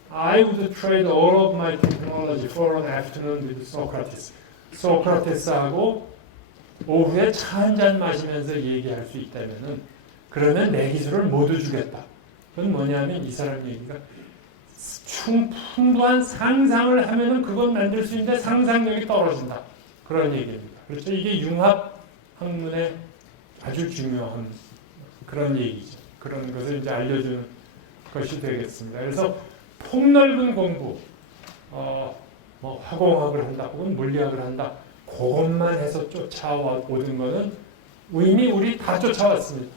I would trade all of my technology for an afternoon with Socrates. 소크라테스하고 오후에 차 한 잔 마시면서 얘기할 수 있다면은 그러면 내 기술을 모두 주겠다. 그건 뭐냐면 이 사람 얘기가 풍부한 상상을 하면은 그건 만들 수 있는데 상상력이 떨어진다. 그런 얘기입니다. 그렇죠? 이게 융합 학문의 아주 중요한 그런 얘기죠. 그런 것을 이제 알려주는 것이 되겠습니다. 그래서 폭넓은 공부, 뭐 화공학을 한다, 혹은 물리학을 한다, 그것만 해서 쫓아오던 거는 이미 우리 다 쫓아왔습니다.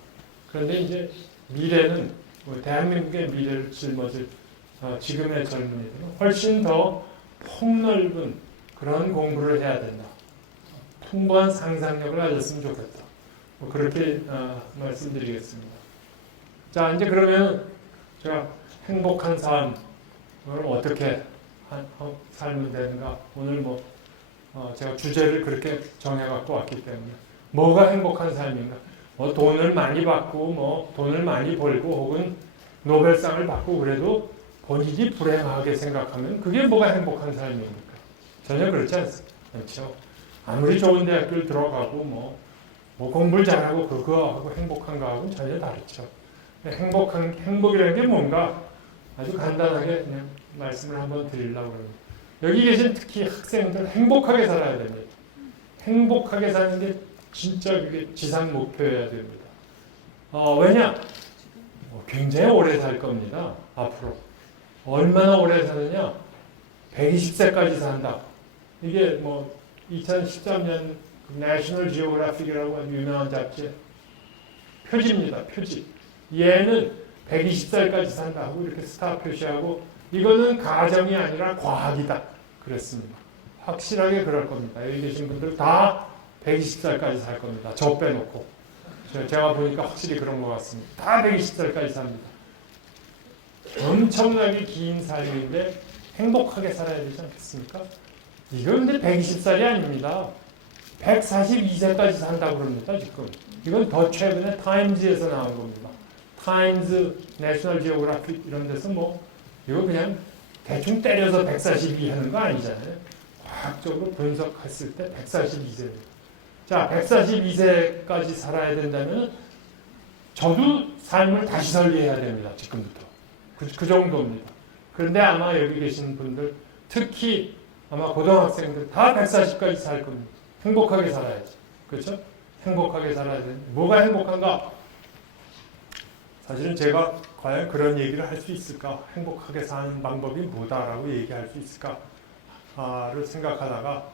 그런데 이제 미래는 대한민국의 미래를 짊어질 지금의 젊은이들은 훨씬 더 폭넓은 그런 공부를 해야 된다. 풍부한 상상력을 가졌으면 좋겠다. 뭐 그렇게 말씀드리겠습니다. 자, 이제 그러면 제가 행복한 삶을 어떻게 살면 되는가? 오늘 제가 주제를 그렇게 정해갖고 왔기 때문에 뭐가 행복한 삶인가? 뭐 돈을 많이 받고 뭐 돈을 많이 벌고 혹은 노벨상을 받고 그래도 본인이 불행하게 생각하면 그게 뭐가 행복한 삶입니까? 전혀 그렇지 않죠. 아무리 좋은 대학교를 들어가고 뭐 공부를 잘하고 그거하고 행복한 거하고는 전혀 다르죠. 행복이라는 게 뭔가 아주 간단하게 그냥 말씀을 한번 드리려고 합니다. 여기 계신 특히 학생들 행복하게 살아야 됩니다. 행복하게 사는 게 진짜 그게 지상 목표여야 됩니다. 왜냐? 굉장히 오래 살 겁니다. 앞으로. 얼마나 오래 사느냐? 120세까지 산다. 이게 2013년 내셔널 지오그래픽이라고 하는 유명한 잡지 표지입니다. 표지. 얘는 120살까지 산다 하고 이렇게 스타 표시하고 이거는 가정이 아니라 과학이다. 그랬습니다. 확실하게 그럴 겁니다. 여기 계신 분들 다 120살까지 살 겁니다. 저 빼놓고. 제가 보니까 확실히 그런 것 같습니다. 다 120살까지 삽니다. 엄청나게 긴 삶인데 행복하게 살아야 되지 않겠습니까? 이건 근데 120살이 아닙니다. 142세까지 산다고 그럽니다. 지금. 이건 더 최근에 타임즈에서 나온 겁니다. 타임즈, 내셔널 지오그래픽 이런 데서 이거 그냥 대충 때려서 142 하는 거 아니잖아요. 과학적으로 분석했을 때 142세입니다. 자, 142세까지 살아야 된다면 저도 삶을 다시 설계해야 됩니다. 지금부터. 그 정도입니다. 그런데 아마 여기 계신 분들, 특히 아마 고등학생들 다 140까지 살 겁니다. 행복하게 살아야지. 그렇죠? 행복하게 살아야 되는데 뭐가 행복한가? 사실은 제가 과연 그런 얘기를 할 수 있을까? 행복하게 사는 방법이 뭐다라고 얘기할 수 있을까를 생각하다가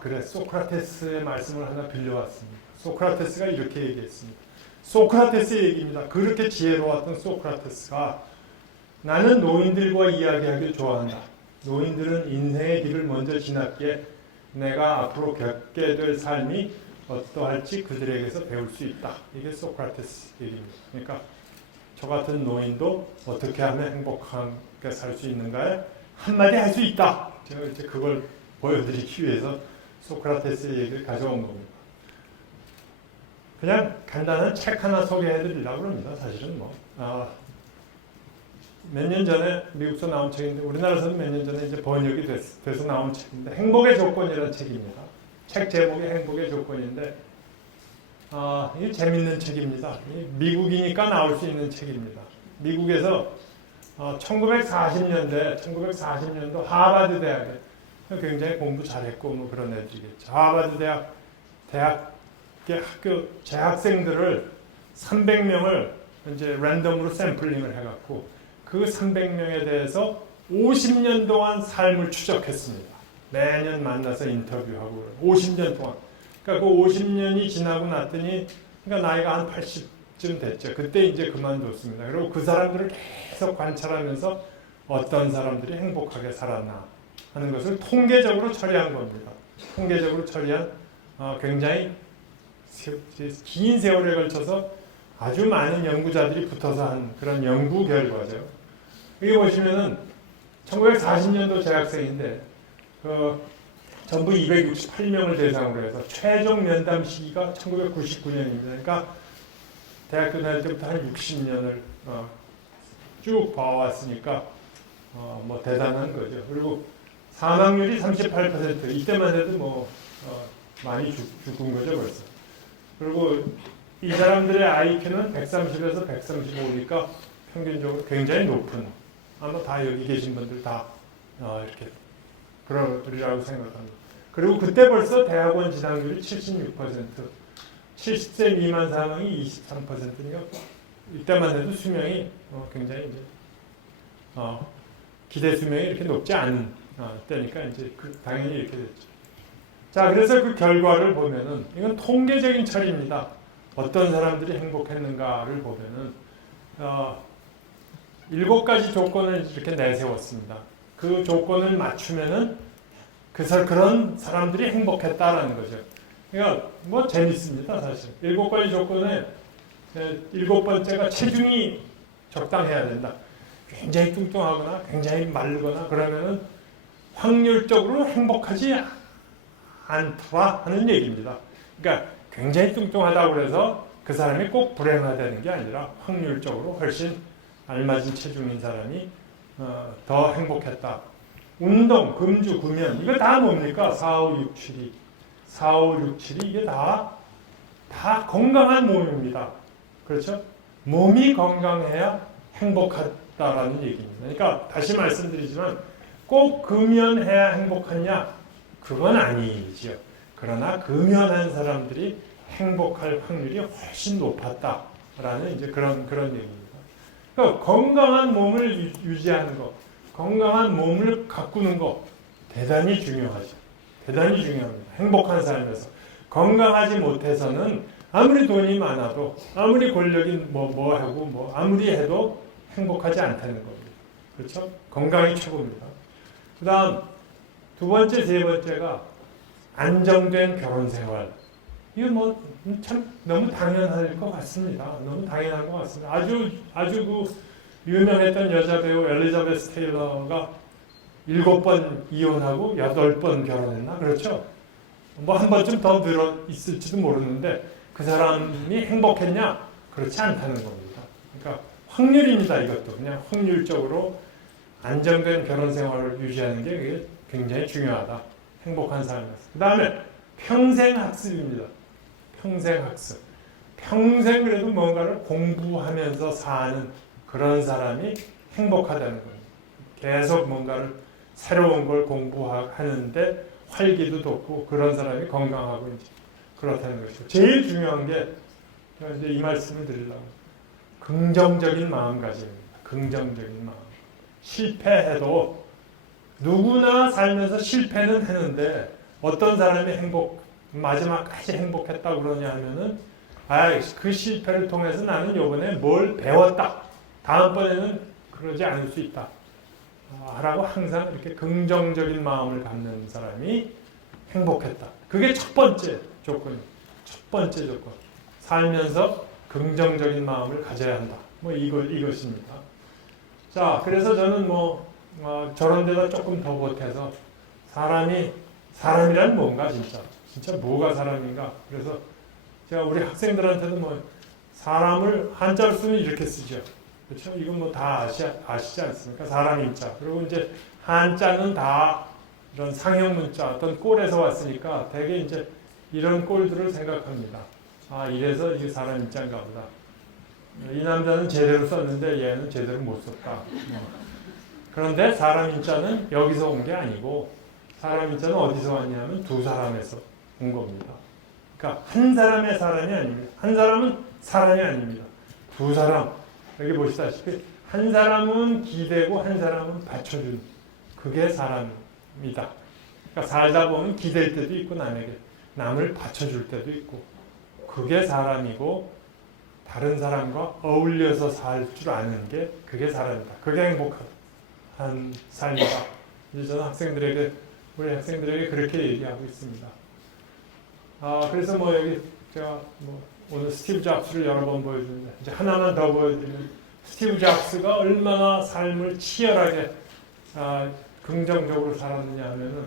그래, 소크라테스의 말씀을 하나 빌려왔습니다. 소크라테스가 이렇게 얘기했습니다. 소크라테스의 얘기입니다. 그렇게 지혜로웠던 소크라테스가 나는 노인들과 이야기하기 좋아한다. 노인들은 인생의 길을 먼저 지났기에 내가 앞으로 겪게 될 삶이 어떠할지 그들에게서 배울 수 있다. 이게 소크라테스 얘기입니다. 그러니까 저 같은 노인도 어떻게 하면 행복하게 살 수 있는가에 한마디 할 수 있다. 제가 이제 그걸 보여드리기 위해서 소크라테스의 얘기를 가져온 겁니다. 그냥 간단한 책 하나 소개해드리려고 합니다. 사실은 몇 년 전에 미국에서 나온 책인데 우리나라에서는 몇 년 전에 이제 번역이 돼서 나온 책인데 행복의 조건이라는 책입니다. 책 제목이 행복의 조건인데 이게 재밌는 책입니다. 미국이니까 나올 수 있는 책입니다. 미국에서 1940년도 하버드 대학에 굉장히 공부 잘했고 그런 애들이겠죠. 하버드 대학의 학교 재학생들을 300명을 이제 랜덤으로 샘플링을 해갖고 그 300명에 대해서 50년 동안 삶을 추적했습니다. 매년 만나서 인터뷰하고 50년 동안. 그러니까 그 50년이 지나고 났더니 그러니까 나이가 한 80쯤 됐죠. 그때 이제 그만뒀습니다. 그리고 그 사람들을 계속 관찰하면서 어떤 사람들이 행복하게 살았나 하는 것을 통계적으로 처리한 겁니다. 통계적으로 처리한 굉장히 긴 세월에 걸쳐서 아주 많은 연구자들이 붙어서 한 그런 연구 결과죠. 여기 보시면은 1940년도 재학생인데 전부 268명을 대상으로 해서 최종 면담 시기가 1999년입니다. 그러니까 대학교 다닐 때부터 한 60년을 쭉 봐왔으니까 대단한 거죠. 그리고 사망률이 38%. 이때만 해도 뭐 많이 죽은 거죠 벌써. 그리고 이 사람들의 IQ는 130에서 135니까 평균적으로 굉장히 높은, 아마 다 여기 계신 분들 다 이렇게 그러리라고 생각합니다. 그리고 그때 벌써 대학원 진학률이 76%, 70세 미만 사망이 23%니까 이때만 해도 수명이 굉장히 이제 기대 수명이 이렇게 높지 않은 때니까 이제 당연히 이렇게 됐죠. 자, 그래서 그 결과를 보면은 이건 통계적인 처리입니다. 어떤 사람들이 행복했는가를 보면은 7가지 조건을 이렇게 내세웠습니다. 그 조건을 맞추면은 그런 사람들이 행복했다라는 거죠. 그러니까 뭐 재밌습니다, 사실. 7가지 조건에 7번째가 체중이 적당해야 된다. 굉장히 뚱뚱하거나 굉장히 마르거나 그러면은 확률적으로 행복하지 않더라 하는 얘기입니다. 그러니까 굉장히 뚱뚱하다고 해서 그 사람이 꼭 불행하다는 게 아니라 확률적으로 훨씬 알맞은 체중인 사람이 더 행복했다. 운동, 금주, 구면 이거 다 뭡니까? 4, 5, 6, 7이 4, 5, 6, 7이 이게 다 건강한 몸입니다. 그렇죠? 몸이 건강해야 행복하다라는 얘기입니다. 그러니까 다시 말씀드리지만 꼭 금연해야 행복하냐? 그건 아니죠. 그러나 금연한 사람들이 행복할 확률이 훨씬 높았다라는 이제 그런 얘기입니다. 그러니까 건강한 몸을 유지하는 것, 건강한 몸을 가꾸는 것 대단히 중요하죠. 대단히 중요합니다. 행복한 삶에서 건강하지 못해서는 아무리 돈이 많아도 아무리 권력이 뭐 하고 아무리 해도 행복하지 않다는 겁니다. 그렇죠? 건강이 최고입니다. 그다음 두 번째, 세 번째가 안정된 결혼 생활. 이거 참 너무 당연할 것 같습니다. 너무 당연한 것 같습니다. 아주 그 유명했던 여자 배우 엘리자베스 테일러가 7번 이혼하고 8번 결혼했나? 그렇죠? 한 번쯤 더 늘어 있을지도 모르는데 그 사람이 행복했냐? 그렇지 않다는 겁니다. 그러니까 확률입니다. 이것도 그냥 확률적으로 안정된 결혼 생활을 유지하는 게 그게 굉장히 중요하다. 행복한 삶에서. 그 다음에 평생 학습입니다. 평생 학습. 평생 그래도 뭔가를 공부하면서 사는 그런 사람이 행복하다는 겁니다. 계속 뭔가를 새로운 걸 공부하는데 활기도 돋고 그런 사람이 건강하고 이제 그렇다는 것이죠. 제일 중요한 게 이제 이 말씀을 드리려고 긍정적인 마음가짐입니다. 긍정적인 마음. 실패해도 누구나 살면서 실패는 했는데 어떤 사람이 마지막까지 행복했다고 그러냐 하면은 그 실패를 통해서 나는 이번에 뭘 배웠다. 다음번에는 그러지 않을 수 있다. 라고 항상 이렇게 긍정적인 마음을 갖는 사람이 행복했다. 그게 첫 번째 조건이에요. 첫 번째 조건. 살면서 긍정적인 마음을 가져야 한다. 이것입니다. 자, 그래서 저는 저런 데다 조금 더 보태서 사람이란 뭔가 진짜 뭐가 사람인가. 그래서 제가 우리 학생들한테도 사람을 한자로 쓰면 이렇게 쓰죠. 그렇죠? 이건 다 아시지 않습니까? 사람 인자. 그리고 이제 한자는 다 이런 상형 문자, 어떤 꼴에서 왔으니까 되게 이제 이런 꼴들을 생각합니다. 이래서 이게 사람 인자인가 보다. 이 남자는 제대로 썼는데 얘는 제대로 못 썼다. 그런데 사람 인자는 여기서 온 게 아니고 사람 인자는 어디서 왔냐면 두 사람에서 온 겁니다. 그러니까 한 사람의 사람이 아닙니다. 한 사람은 사람이 아닙니다. 두 사람. 여기 보시다시피 한 사람은 기대고 한 사람은 받쳐준 그게 사람이다. 그러니까 살다 보면 기댈 때도 있고 남을 받쳐줄 때도 있고 그게 사람이고 다른 사람과 어울려서 살 줄 아는 게 그게 사람이다. 그게 행복한 삶이다. 이제 저는 우리 학생들에게 그렇게 얘기하고 있습니다. 그래서 여기 제가 오늘 스티브 잡스를 여러 번 보여주는데 이제 하나만 더 보여드리면 스티브 잡스가 얼마나 삶을 치열하게 긍정적으로 살았느냐 하면은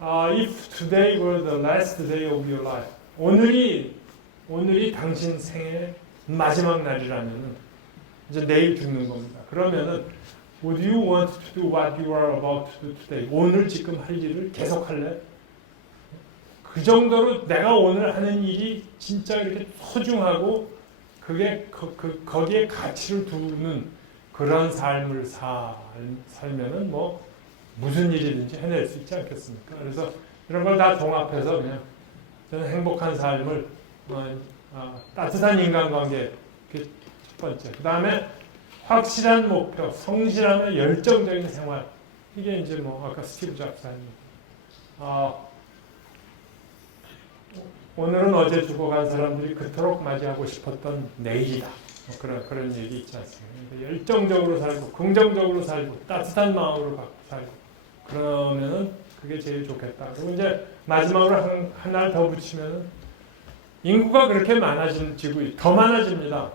if today were the last day of your life 오늘이 당신 생의 마지막 날이라면은 이제 내일 죽는 겁니다. 그러면은 Would you want to do what you are about to do today? 오늘 지금 할 일을 계속 할래? 그 정도로 내가 오늘 하는 일이 진짜 이렇게 소중하고 그게 거기에 가치를 두는 그런 삶을 살면은 뭐 무슨 일이든지 해낼 수 있지 않겠습니까? 그래서 이런 걸 다 종합해서 그냥 저는 행복한 삶을 따뜻한 인간관계 그게 첫 번째. 그 다음에 확실한 목표, 성실하며 열정적인 생활. 이게 이제 뭐 아까 스티브 잡스님 오늘은 어제 죽어간 사람들이 그토록 맞이하고 싶었던 내일이다. 뭐 그런 얘기 있지 않습니까? 열정적으로 살고 긍정적으로 살고 따뜻한 마음으로 살고 그러면은 그게 제일 좋겠다. 그리고 이제 마지막으로 하나를 더 붙이면은 인구가 그렇게 많아지고 더 많아집니다.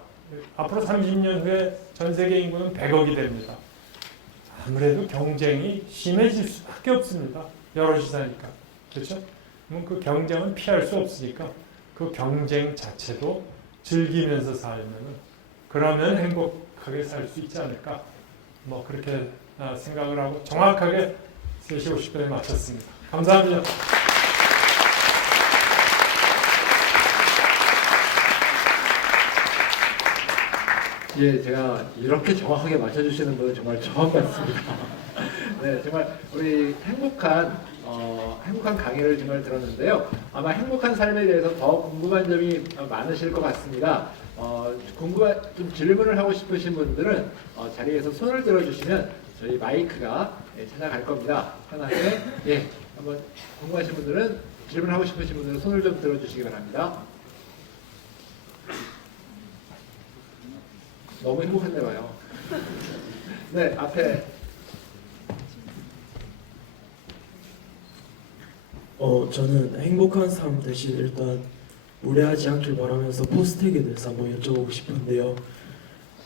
앞으로 30년 후에 전 세계 인구는 100억이 됩니다. 아무래도 경쟁이 심해질 수밖에 없습니다. 여럿이 사니까. 그렇죠? 그 경쟁은 피할 수 없으니까 그 경쟁 자체도 즐기면서 살면은 그러면 행복하게 살 수 있지 않을까. 뭐 그렇게 생각을 하고 정확하게 3시 50분에 마쳤습니다. 감사합니다. 예, 제가 이렇게 정확하게 맞춰주시는 분은 정말 처음 봤습니다. 네, 정말 우리 행복한 강의를 정말 들었는데요. 아마 행복한 삶에 대해서 더 궁금한 점이 많으실 것 같습니다. 좀 질문을 하고 싶으신 분들은 자리에서 손을 들어주시면 저희 마이크가 찾아갈 겁니다. 편하게 한번 궁금하신 분들은 질문하고 싶으신 분들은 손을 좀 들어주시기 바랍니다. 너무 행복한데 봐요. 네, 앞에. 저는 행복한 삶 대신 일단 무례하지 않길 바라면서 포스텍에 대해서 한번 여쭤보고 싶은데요.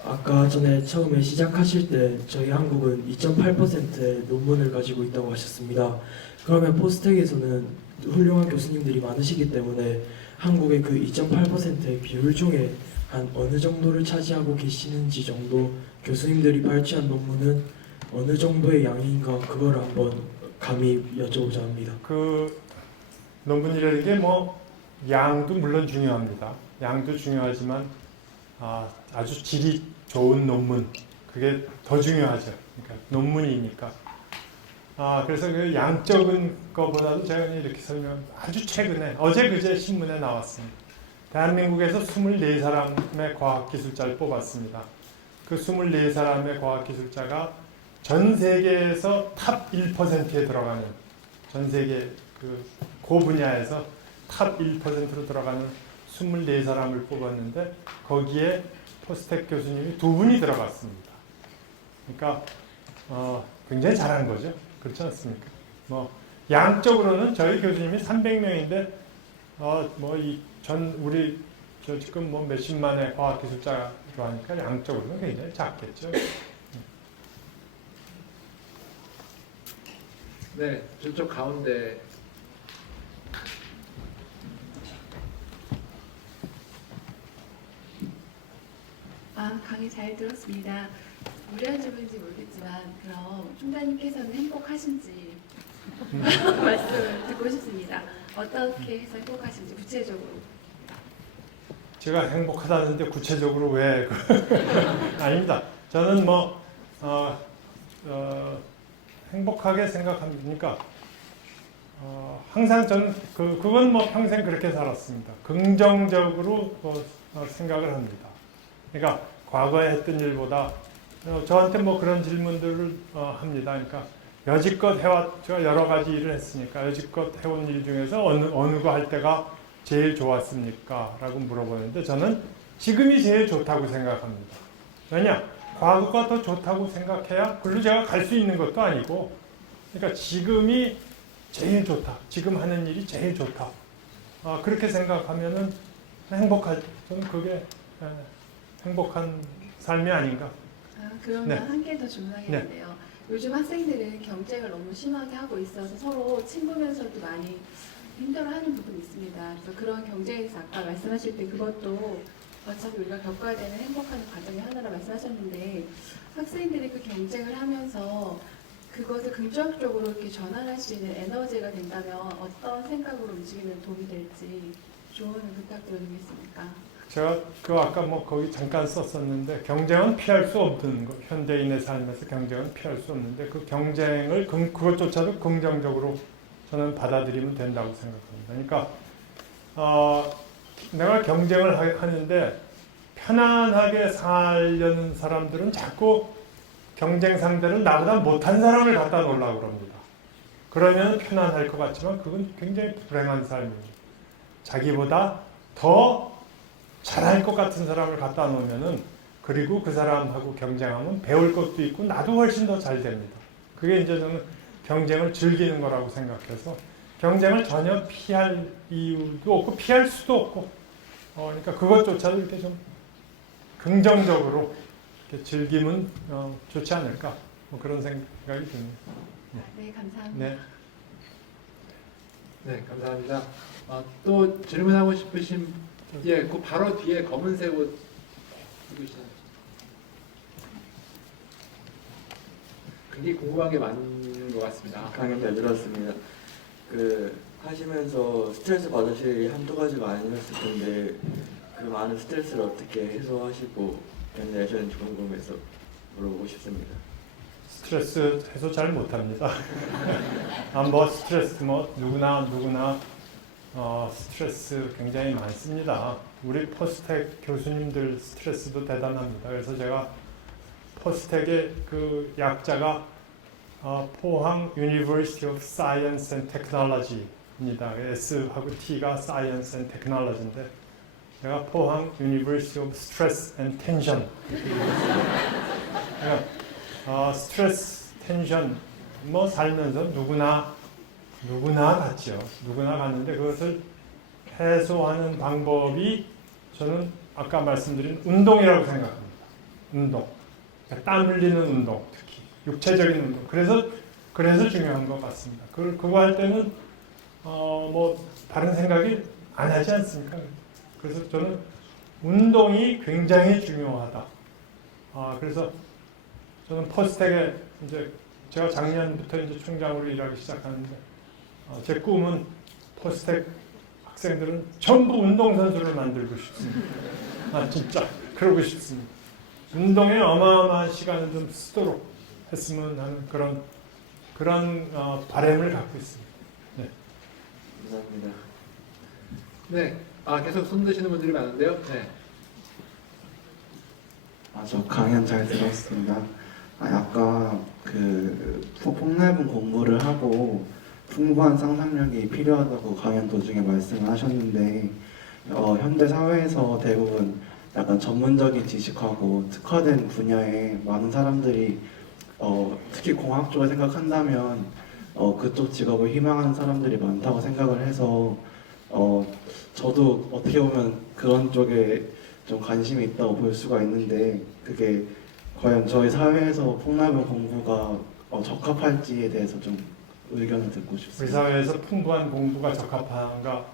아까 전에 처음에 시작하실 때 저희 한국은 2.8%의 논문을 가지고 있다고 하셨습니다. 그러면 포스텍에서는 훌륭한 교수님들이 많으시기 때문에 한국의 그 2.8%의 비율 중에 한 어느 정도를 차지하고 계시는지 정도, 교수님들이 발췌한 논문은 어느 정도의 양인가, 그걸 한번 감히 여쭤보자 합니다. 그 논문이라는 게 뭐 양도 물론 중요합니다. 양도 중요하지만 아주 질이 좋은 논문, 그게 더 중요하죠. 그러니까 논문이니까. 그래서 그 양적인 거보다도 제가 이렇게 아주 최근에 어제 그제 신문에 나왔습니다. 대한민국에서 24사람의 과학기술자를 뽑았습니다. 그 24사람의 과학기술자가 전 세계에서 탑 1%에 들어가는, 전 세계 그 분야에서 탑 1%로 들어가는 24사람을 뽑았는데 거기에 포스텍 교수님이 2분이 들어갔습니다. 그러니까 굉장히 잘한 거죠. 그렇지 않습니까? 뭐 양적으로는 저희 교수님이 300명인데 우리 지금 뭐 몇십만의 과학기술자로 하니까 양적으로는 굉장히 작겠죠. 네, 저쪽 가운데. 강의 잘 들었습니다. 무례한 질문인지 모르겠지만 그럼 총장님께서는 행복하신지 말씀을 듣고 싶습니다. 어떻게 해서 행복하신지 구체적으로. 제가 행복하다는데 구체적으로 왜 아닙니다. 저는 행복하게 생각합니까? 항상 저는 그건 평생 그렇게 살았습니다. 긍정적으로 생각을 합니다. 그러니까 과거에 했던 일보다 저한테 그런 질문들을 합니다. 그러니까 여지껏 제가 여러 가지 일을 했으니까 여지껏 해온 일 중에서 어느 거 할 때가 제일 좋았습니까? 라고 물어보는데 저는 지금이 제일 좋다고 생각합니다. 왜냐? 과거가 더 좋다고 생각해야 글로 제가 갈 수 있는 것도 아니고, 그러니까 지금이 제일 좋다. 지금 하는 일이 제일 좋다. 그렇게 생각하면은 행복하죠. 저는 그게 행복한 삶이 아닌가. 그러면 네. 한 개 더 질문하겠는데요. 요즘 학생들은 경쟁을 너무 심하게 하고 있어서 서로 친구면서도 많이 힘들어하는 부분이 있습니다. 그래서 그런 경쟁에서 아까 말씀하실 때 그것도 어차피 우리가 겪어야 되는 행복한 과정의 하나라 말씀하셨는데 학생들이 그 경쟁을 하면서 그것을 긍정적으로 이렇게 전환할 수 있는 에너지가 된다면 어떤 생각으로 움직이면 도움이 될지 조언을 부탁드리겠습니까? 제가 그 아까 뭐 거기 잠깐 썼었는데 경쟁은 피할 수 없는 것. 현대인의 삶에서 경쟁은 피할 수 없는데 그 경쟁을 그것조차도 긍정적으로 저는 받아들이면 된다고 생각합니다. 그러니까 내가 경쟁을 하는데 편안하게 살려는 사람들은 자꾸 경쟁 상대를 나보다 못한 사람을 갖다 놓으려고 그럽니다. 그러면 편안할 것 같지만 그건 굉장히 불행한 삶입니다. 자기보다 더 잘할 것 같은 사람을 갖다 놓으면은 그리고 그 사람하고 경쟁하면 배울 것도 있고 나도 훨씬 더 잘 됩니다. 그게 이제 저는 경쟁을 즐기는 거라고 생각해서 경쟁을 전혀 피할 이유도 없고 피할 수도 없고 그러니까 그것조차도 이렇게 좀 긍정적으로 이렇게 즐기면 좋지 않을까 뭐 그런 생각이 듭니다. 네, 감사합니다. 네. 네, 감사합니다. 또 질문하고 싶으신 그 바로 뒤에 검은색 옷 입으신 굉장히 궁금한 게 많은 것 같습니다. 강연 잘 들었습니다. 하시면서 스트레스 받으실 일이 한두 가지가 아니었을 텐데 그 많은 스트레스를 어떻게 해소하시고 견뎌내셨는지 궁금해서 물어보고 싶습니다. 스트레스 해소 잘 못합니다. 스트레스 누구나 스트레스 굉장히 많습니다. 우리 포스텍 교수님들 스트레스도 대단합니다. 그래서 제가 포스텍의 그 약자가 포항 University of Science and Technology입니다. S하고 T가 Science and Technology인데 제가 포항 University of Stress and Tension. 스트레스, 텐션 살면서 누구나 같죠. 누구나 같는데 그것을 해소하는 방법이 저는 아까 말씀드린 운동이라고 생각합니다. 운동. 땀 흘리는 운동, 특히 육체적인 운동. 그래서 중요한 것 같습니다. 그거 할 때는 다른 생각이 안 하지 않습니까? 그래서 저는 운동이 굉장히 중요하다. 그래서 저는 포스텍에 이제 제가 작년부터 이제 총장으로 일하기 시작하는데 제 꿈은 포스텍 학생들은 전부 운동선수를 만들고 싶습니다. 진짜 그러고 싶습니다. 운동에 어마어마한 시간을 좀 쓰도록 했으면 하는 그런 바람을 갖고 있습니다. 네. 감사합니다. 네, 계속 손 드시는 분들이 많은데요. 네. 저 강연 잘 들었습니다. 아까 폭넓은 공부를 하고 풍부한 상상력이 필요하다고 강연 도중에 말씀을 하셨는데 현대 사회에서 대부분 약간 전문적인 지식하고 특화된 분야에 많은 사람들이 특히 공학 쪽을 생각한다면 그쪽 직업을 희망하는 사람들이 많다고 생각을 해서 저도 어떻게 보면 그런 쪽에 좀 관심이 있다고 볼 수가 있는데 그게 과연 저희 사회에서 폭넓은 공부가 적합할지에 대해서 좀 의견을 듣고 우리 싶습니다. 사회에서 풍부한 공부가 적합한가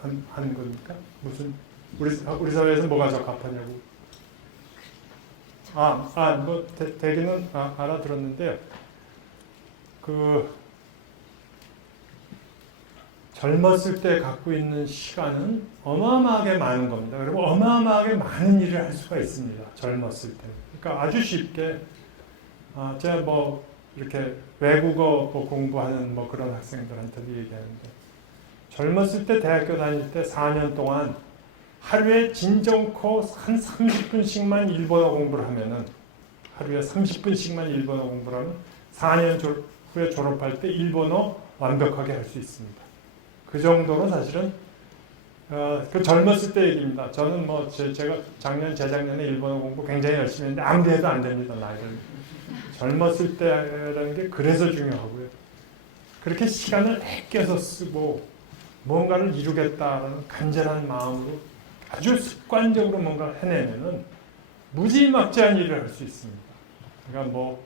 하는 겁니까? 무슨 우리 사회에서 뭐가 적합하냐고? 대개는 알아들었는데요. 젊었을 때 갖고 있는 시간은 어마어마하게 많은 겁니다. 그리고 어마어마하게 많은 일을 할 수가 있습니다. 젊었을 때. 그러니까 아주 쉽게 제가 이렇게 외국어 공부하는 그런 학생들한테도 얘기하는데 젊었을 때 대학교 다닐 때 4년 동안 하루에 진정코 한 30분씩만 일본어 공부를 하면은 하루에 30분씩만 일본어 공부를 하면 4년 후에 졸업할 때 일본어 완벽하게 할 수 있습니다. 그 정도로 사실은 그 젊었을 때 얘기입니다. 저는 제가 재작년에 일본어 공부 굉장히 열심히 했는데 아무리 해도 안 됩니다. 나이를. 젊었을 때라는 게 그래서 중요하고요. 그렇게 시간을 아껴서 쓰고 뭔가를 이루겠다라는 간절한 마음으로 아주 습관적으로 뭔가를 해내면은 무지막지한 일을 할 수 있습니다. 그러니까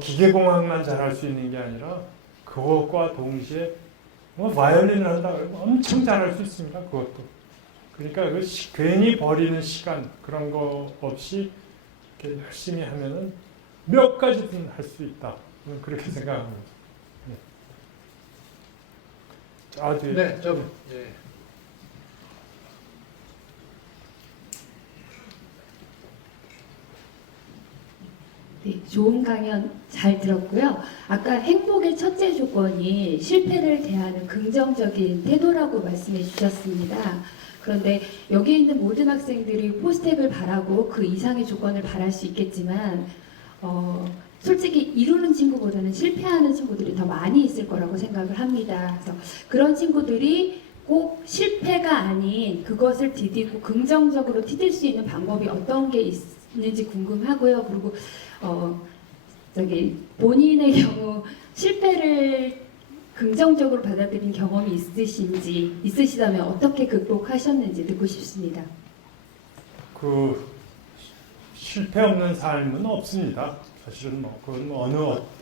기계공학만 잘할 수 있는 게 아니라 그것과 동시에 바이올린을 한다 그러면 엄청 잘할 수 있습니다. 그것도. 그러니까 괜히 버리는 시간 그런 거 없이 이렇게 열심히 하면은 몇 가지든 할 수 있다. 저는 그렇게 생각합니다. 아, 뒤에. 네, 좀 예. 네, 좋은 강연 잘 들었고요. 아까 행복의 첫째 조건이 실패를 대하는 긍정적인 태도라고 말씀해 주셨습니다. 그런데 여기 있는 모든 학생들이 포스텍을 바라고 그 이상의 조건을 바랄 수 있겠지만 솔직히 이루는 친구보다는 실패하는 친구들이 더 많이 있을 거라고 생각을 합니다. 그래서 그런 친구들이 꼭 실패가 아닌 그것을 디디고 긍정적으로 디딜 수 있는 방법이 어떤 게 있는지 궁금하고요. 그리고 본인의 경우 실패를 긍정적으로 받아들인 경험이 있으시다면 어떻게 극복하셨는지 듣고 싶습니다. 그 실패 없는 삶은 없습니다. 사실은 뭐 그건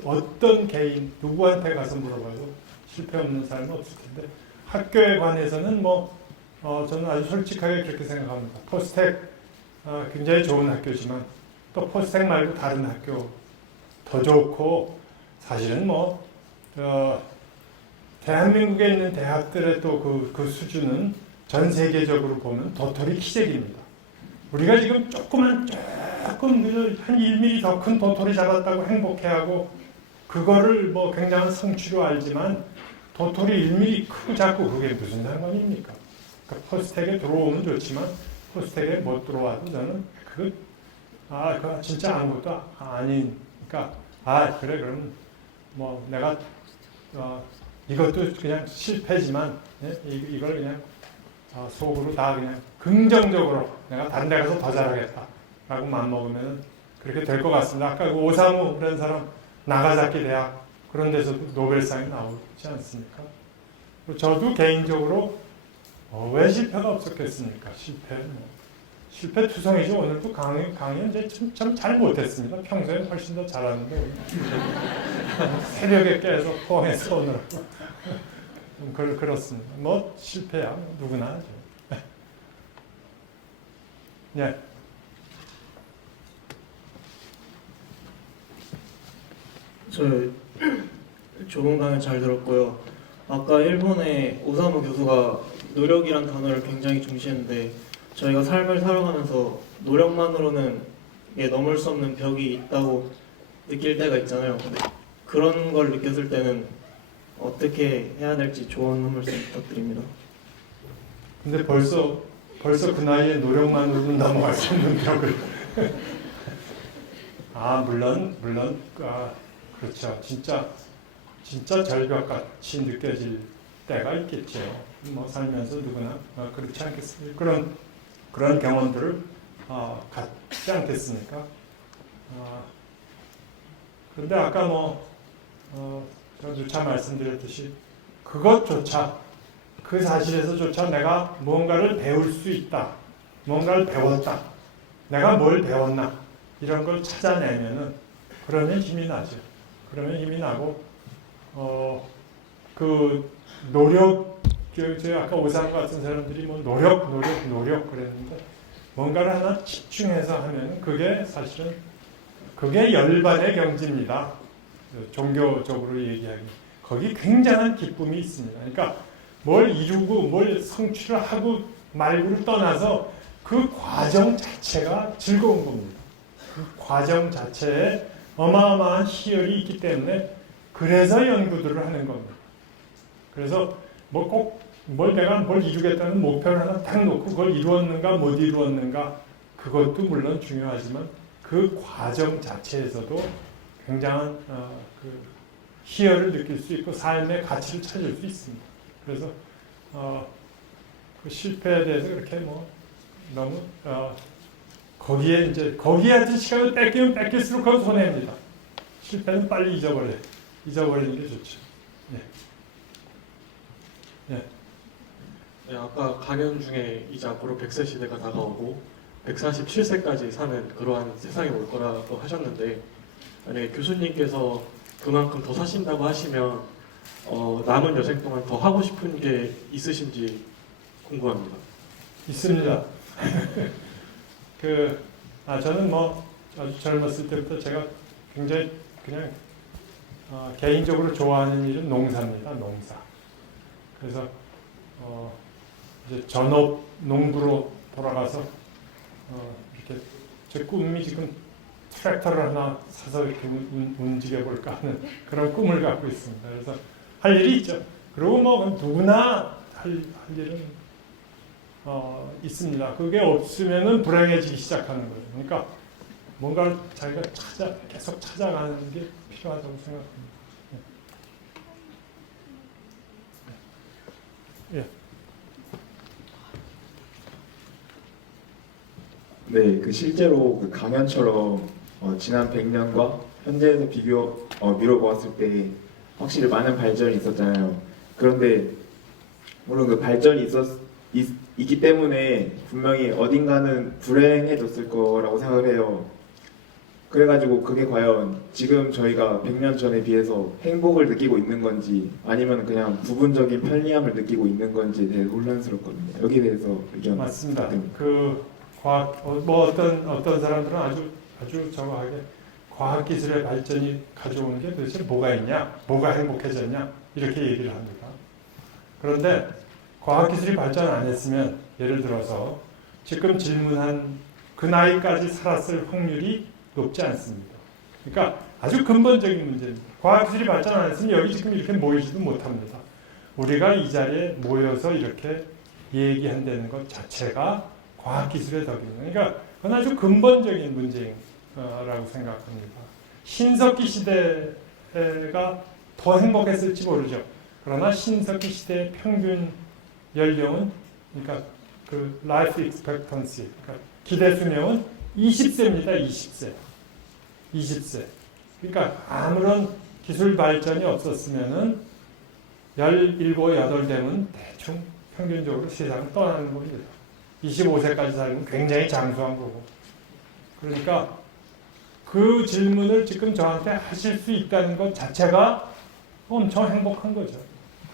어떤 개인 누구한테 가서 물어봐도 실패 없는 삶은 없을 텐데 학교에 관해서는 저는 아주 솔직하게 그렇게 생각합니다. 포스텍 굉장히 좋은 학교지만 또 포스텍 말고 다른 학교 더 좋고 사실은 대한민국에 있는 대학들의 또 그 수준은 전 세계적으로 보면 도토리 키재기입니다. 우리가 지금 조금 한 1mm 더 큰 도토리 잡았다고 행복해하고 그거를 굉장한 성취로 알지만 도토리 1mm 크고 작고 그게 무슨 상관입니까? 그러니까 포스텍에 들어오면 좋지만 포스텍에 못 들어와도 저는 그거 진짜 아무것도 아니니까 그래 그럼 내가 이것도 그냥 실패지만 이걸 그냥 속으로 다 그냥 긍정적으로 내가 다른 데 가서 더 잘하겠다 라고 마음먹으면 그렇게 될 것 같습니다. 아까 그 오사무 그런 사람 나가사키 대학 그런 데서도 노벨상이 나오지 않습니까? 저도 개인적으로 왜 실패가 없었겠습니까? 실패 투성이죠. 오늘도 강의 이제 참 잘 못했습니다. 평소에 훨씬 더 잘하는데 새벽에 깨서 포항에서 오느라고 좀 그렇습니다. 실패야 누구나 하죠. 네. 저 좋은 강연 잘 들었고요. 아까 일본의 오사무 교수가 노력이란 단어를 굉장히 중시했는데 저희가 삶을 살아가면서 노력만으로는 넘을 수 없는 벽이 있다고 느낄 때가 있잖아요. 근데 그런 걸 느꼈을 때는 어떻게 해야 될지 조언 한 말씀 부탁드립니다. 근데 벌써 그 나이에 노력만으로는 넘어갈 수 없는 벽을 물론 그렇죠. 진짜 절벽같이 느껴질 때가 있겠죠. 살면서 누구나 그렇지 않겠습니까? 그런 경험들을 갖지 않겠습니까? 그런데 아까 저조차 말씀드렸듯이 그것조차 그 사실에서조차 내가 뭔가를 배울 수 있다, 뭔가를 배웠다, 내가 뭘 배웠나 이런 걸 찾아내면은 그러면 힘이 나죠. 그러면 힘이 나고 그 노력 아까 오상 같은 사람들이 노력 그랬는데 뭔가를 하나 집중해서 하면 그게 사실은 그게 열반의 경지입니다. 종교적으로 얘기하기 거기 굉장한 기쁨이 있습니다. 그러니까 뭘 이루고 뭘 성취를 하고 말고를 떠나서 그 과정 자체가 즐거운 겁니다. 그 과정 자체에 어마어마한 희열이 있기 때문에 그래서 연구들을 하는 겁니다. 그래서 내가 뭘 이루겠다는 목표를 하나 딱 놓고 그걸 이루었는가 못 이루었는가 그것도 물론 중요하지만 그 과정 자체에서도 굉장한 그 희열을 느낄 수 있고 삶의 가치를 찾을 수 있습니다. 그래서 그 실패에 대해서 그렇게 너무 거기에 아주 시간을 뺏기면 뺏길수록 그건 손해입니다. 실패는 빨리 잊어버리는 게 좋죠. 네, 아까 강연 중에 이제 앞으로 100세 시대가 다가오고 147세까지 사는 그러한 세상이 올 거라고 하셨는데 만약에 교수님께서 그만큼 더 사신다고 하시면 남은 여생 동안 더 하고 싶은 게 있으신지 궁금합니다. 있습니다. 저는 뭐 아주 젊었을 때부터 제가 굉장히 그냥 개인적으로 좋아하는 일은 농사입니다. 농사. 그래서 이제 전업 농부로 돌아가서 이렇게 제 꿈이 지금 트랙터를 하나 사서 이렇게 움직여 볼까 하는 그런 꿈을 갖고 있습니다. 그래서 할 일이 있죠. 그리고 뭐 누구나 할 일은 있습니다. 그게 없으면은 불행해지기 시작하는 거예요. 그러니까 뭔가를 자기가 계속 찾아가는 게 필요하다고 생각합니다. 예. 네, 그 실제로 그 강연처럼 지난 100년과 현재에서 미뤄보았을 때 확실히 많은 발전이 있었잖아요. 그런데 물론 그 발전이 있기 때문에 분명히 어딘가는 불행해졌을 거라고 생각을 해요. 그래가지고 그게 과연 지금 저희가 100년 전에 비해서 행복을 느끼고 있는 건지 아니면 그냥 부분적인 편리함을 느끼고 있는 건지에 대해 혼란스럽거든요. 여기에 대해서 의견 맞습니다. 부탁드립니다. 그 과학 뭐 어떤 사람들은 아주 정확하게 과학 기술의 발전이 가져오는 게 도대체 뭐가 있냐, 뭐가 행복해졌냐 이렇게 얘기를 합니다. 그런데 과학 기술이 발전 안 했으면 예를 들어서 지금 질문한 그 나이까지 살았을 확률이 높지 않습니다. 그러니까 아주 근본적인 문제입니다. 과학 기술이 발전 안 했으면 여기 지금 이렇게 모이지도 못합니다. 우리가 이 자리에 모여서 이렇게 얘기한다는 것 자체가 과학기술의 덕입니다. 그러니까 그건 아주 근본적인 문제라고 생각합니다. 신석기 시대가 더 행복했을지 모르죠. 그러나 신석기 시대의 평균 연령은 그러니까 그 life expectancy, 그러니까 기대 수명은 20세입니다. 20세. 그러니까 아무런 기술 발전이 없었으면은 17, 18되면 대충 평균적으로 세상을 떠나는 겁니다. 25세까지 살면 굉장히 장수한 거고. 그러니까 그 질문을 지금 저한테 하실 수 있다는 것 자체가 엄청 행복한 거죠.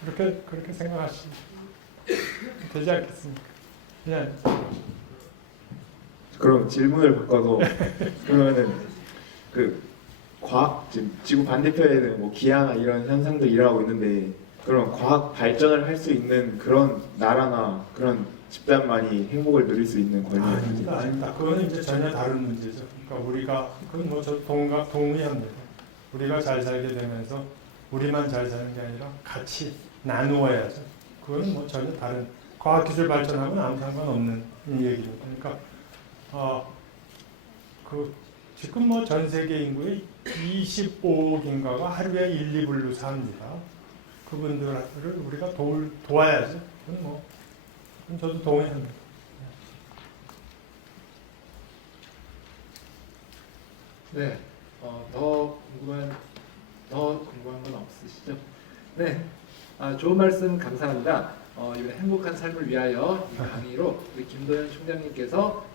그렇게 생각하시면 되지 않겠습니까? 그냥 그럼 질문을 바꿔서 그러면은 그 과학 지금 지구 반대편에는 뭐 기아나 이런 현상들이 일어나고 있는데 그런 과학 발전을 할 수 있는 그런 나라나 그런 집단만이 행복을 누릴 수 있는 권리인지. 아닙니다. 그거는 이제 전혀 다른 문제죠. 그러니까 우리가 그건 뭐 저 동의합니다. 우리가 잘 살게 되면서 우리만 잘 사는 게 아니라 같이 나누어야죠. 그거는 뭐 전혀 다른 과학기술 발전하고는 아무 상관없는 얘기입니다. 그러니까 지금 뭐 전 세계 인구의 25억인가가 하루에 1, 2불로 삽니다. 그분들을 우리가 도와야죠. 그건 저도 동의합니다. 네, 더 궁금한 건 없으시죠? 네, 좋은 말씀 감사합니다. 이번 행복한 삶을 위하여 이 강의로 우리 김도현 총장님께서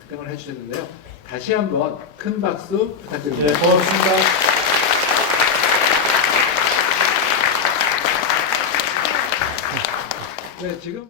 특강을 해주셨는데요. 다시 한번 큰 박수 부탁드립니다. 네, 고맙습니다. 네, 지금.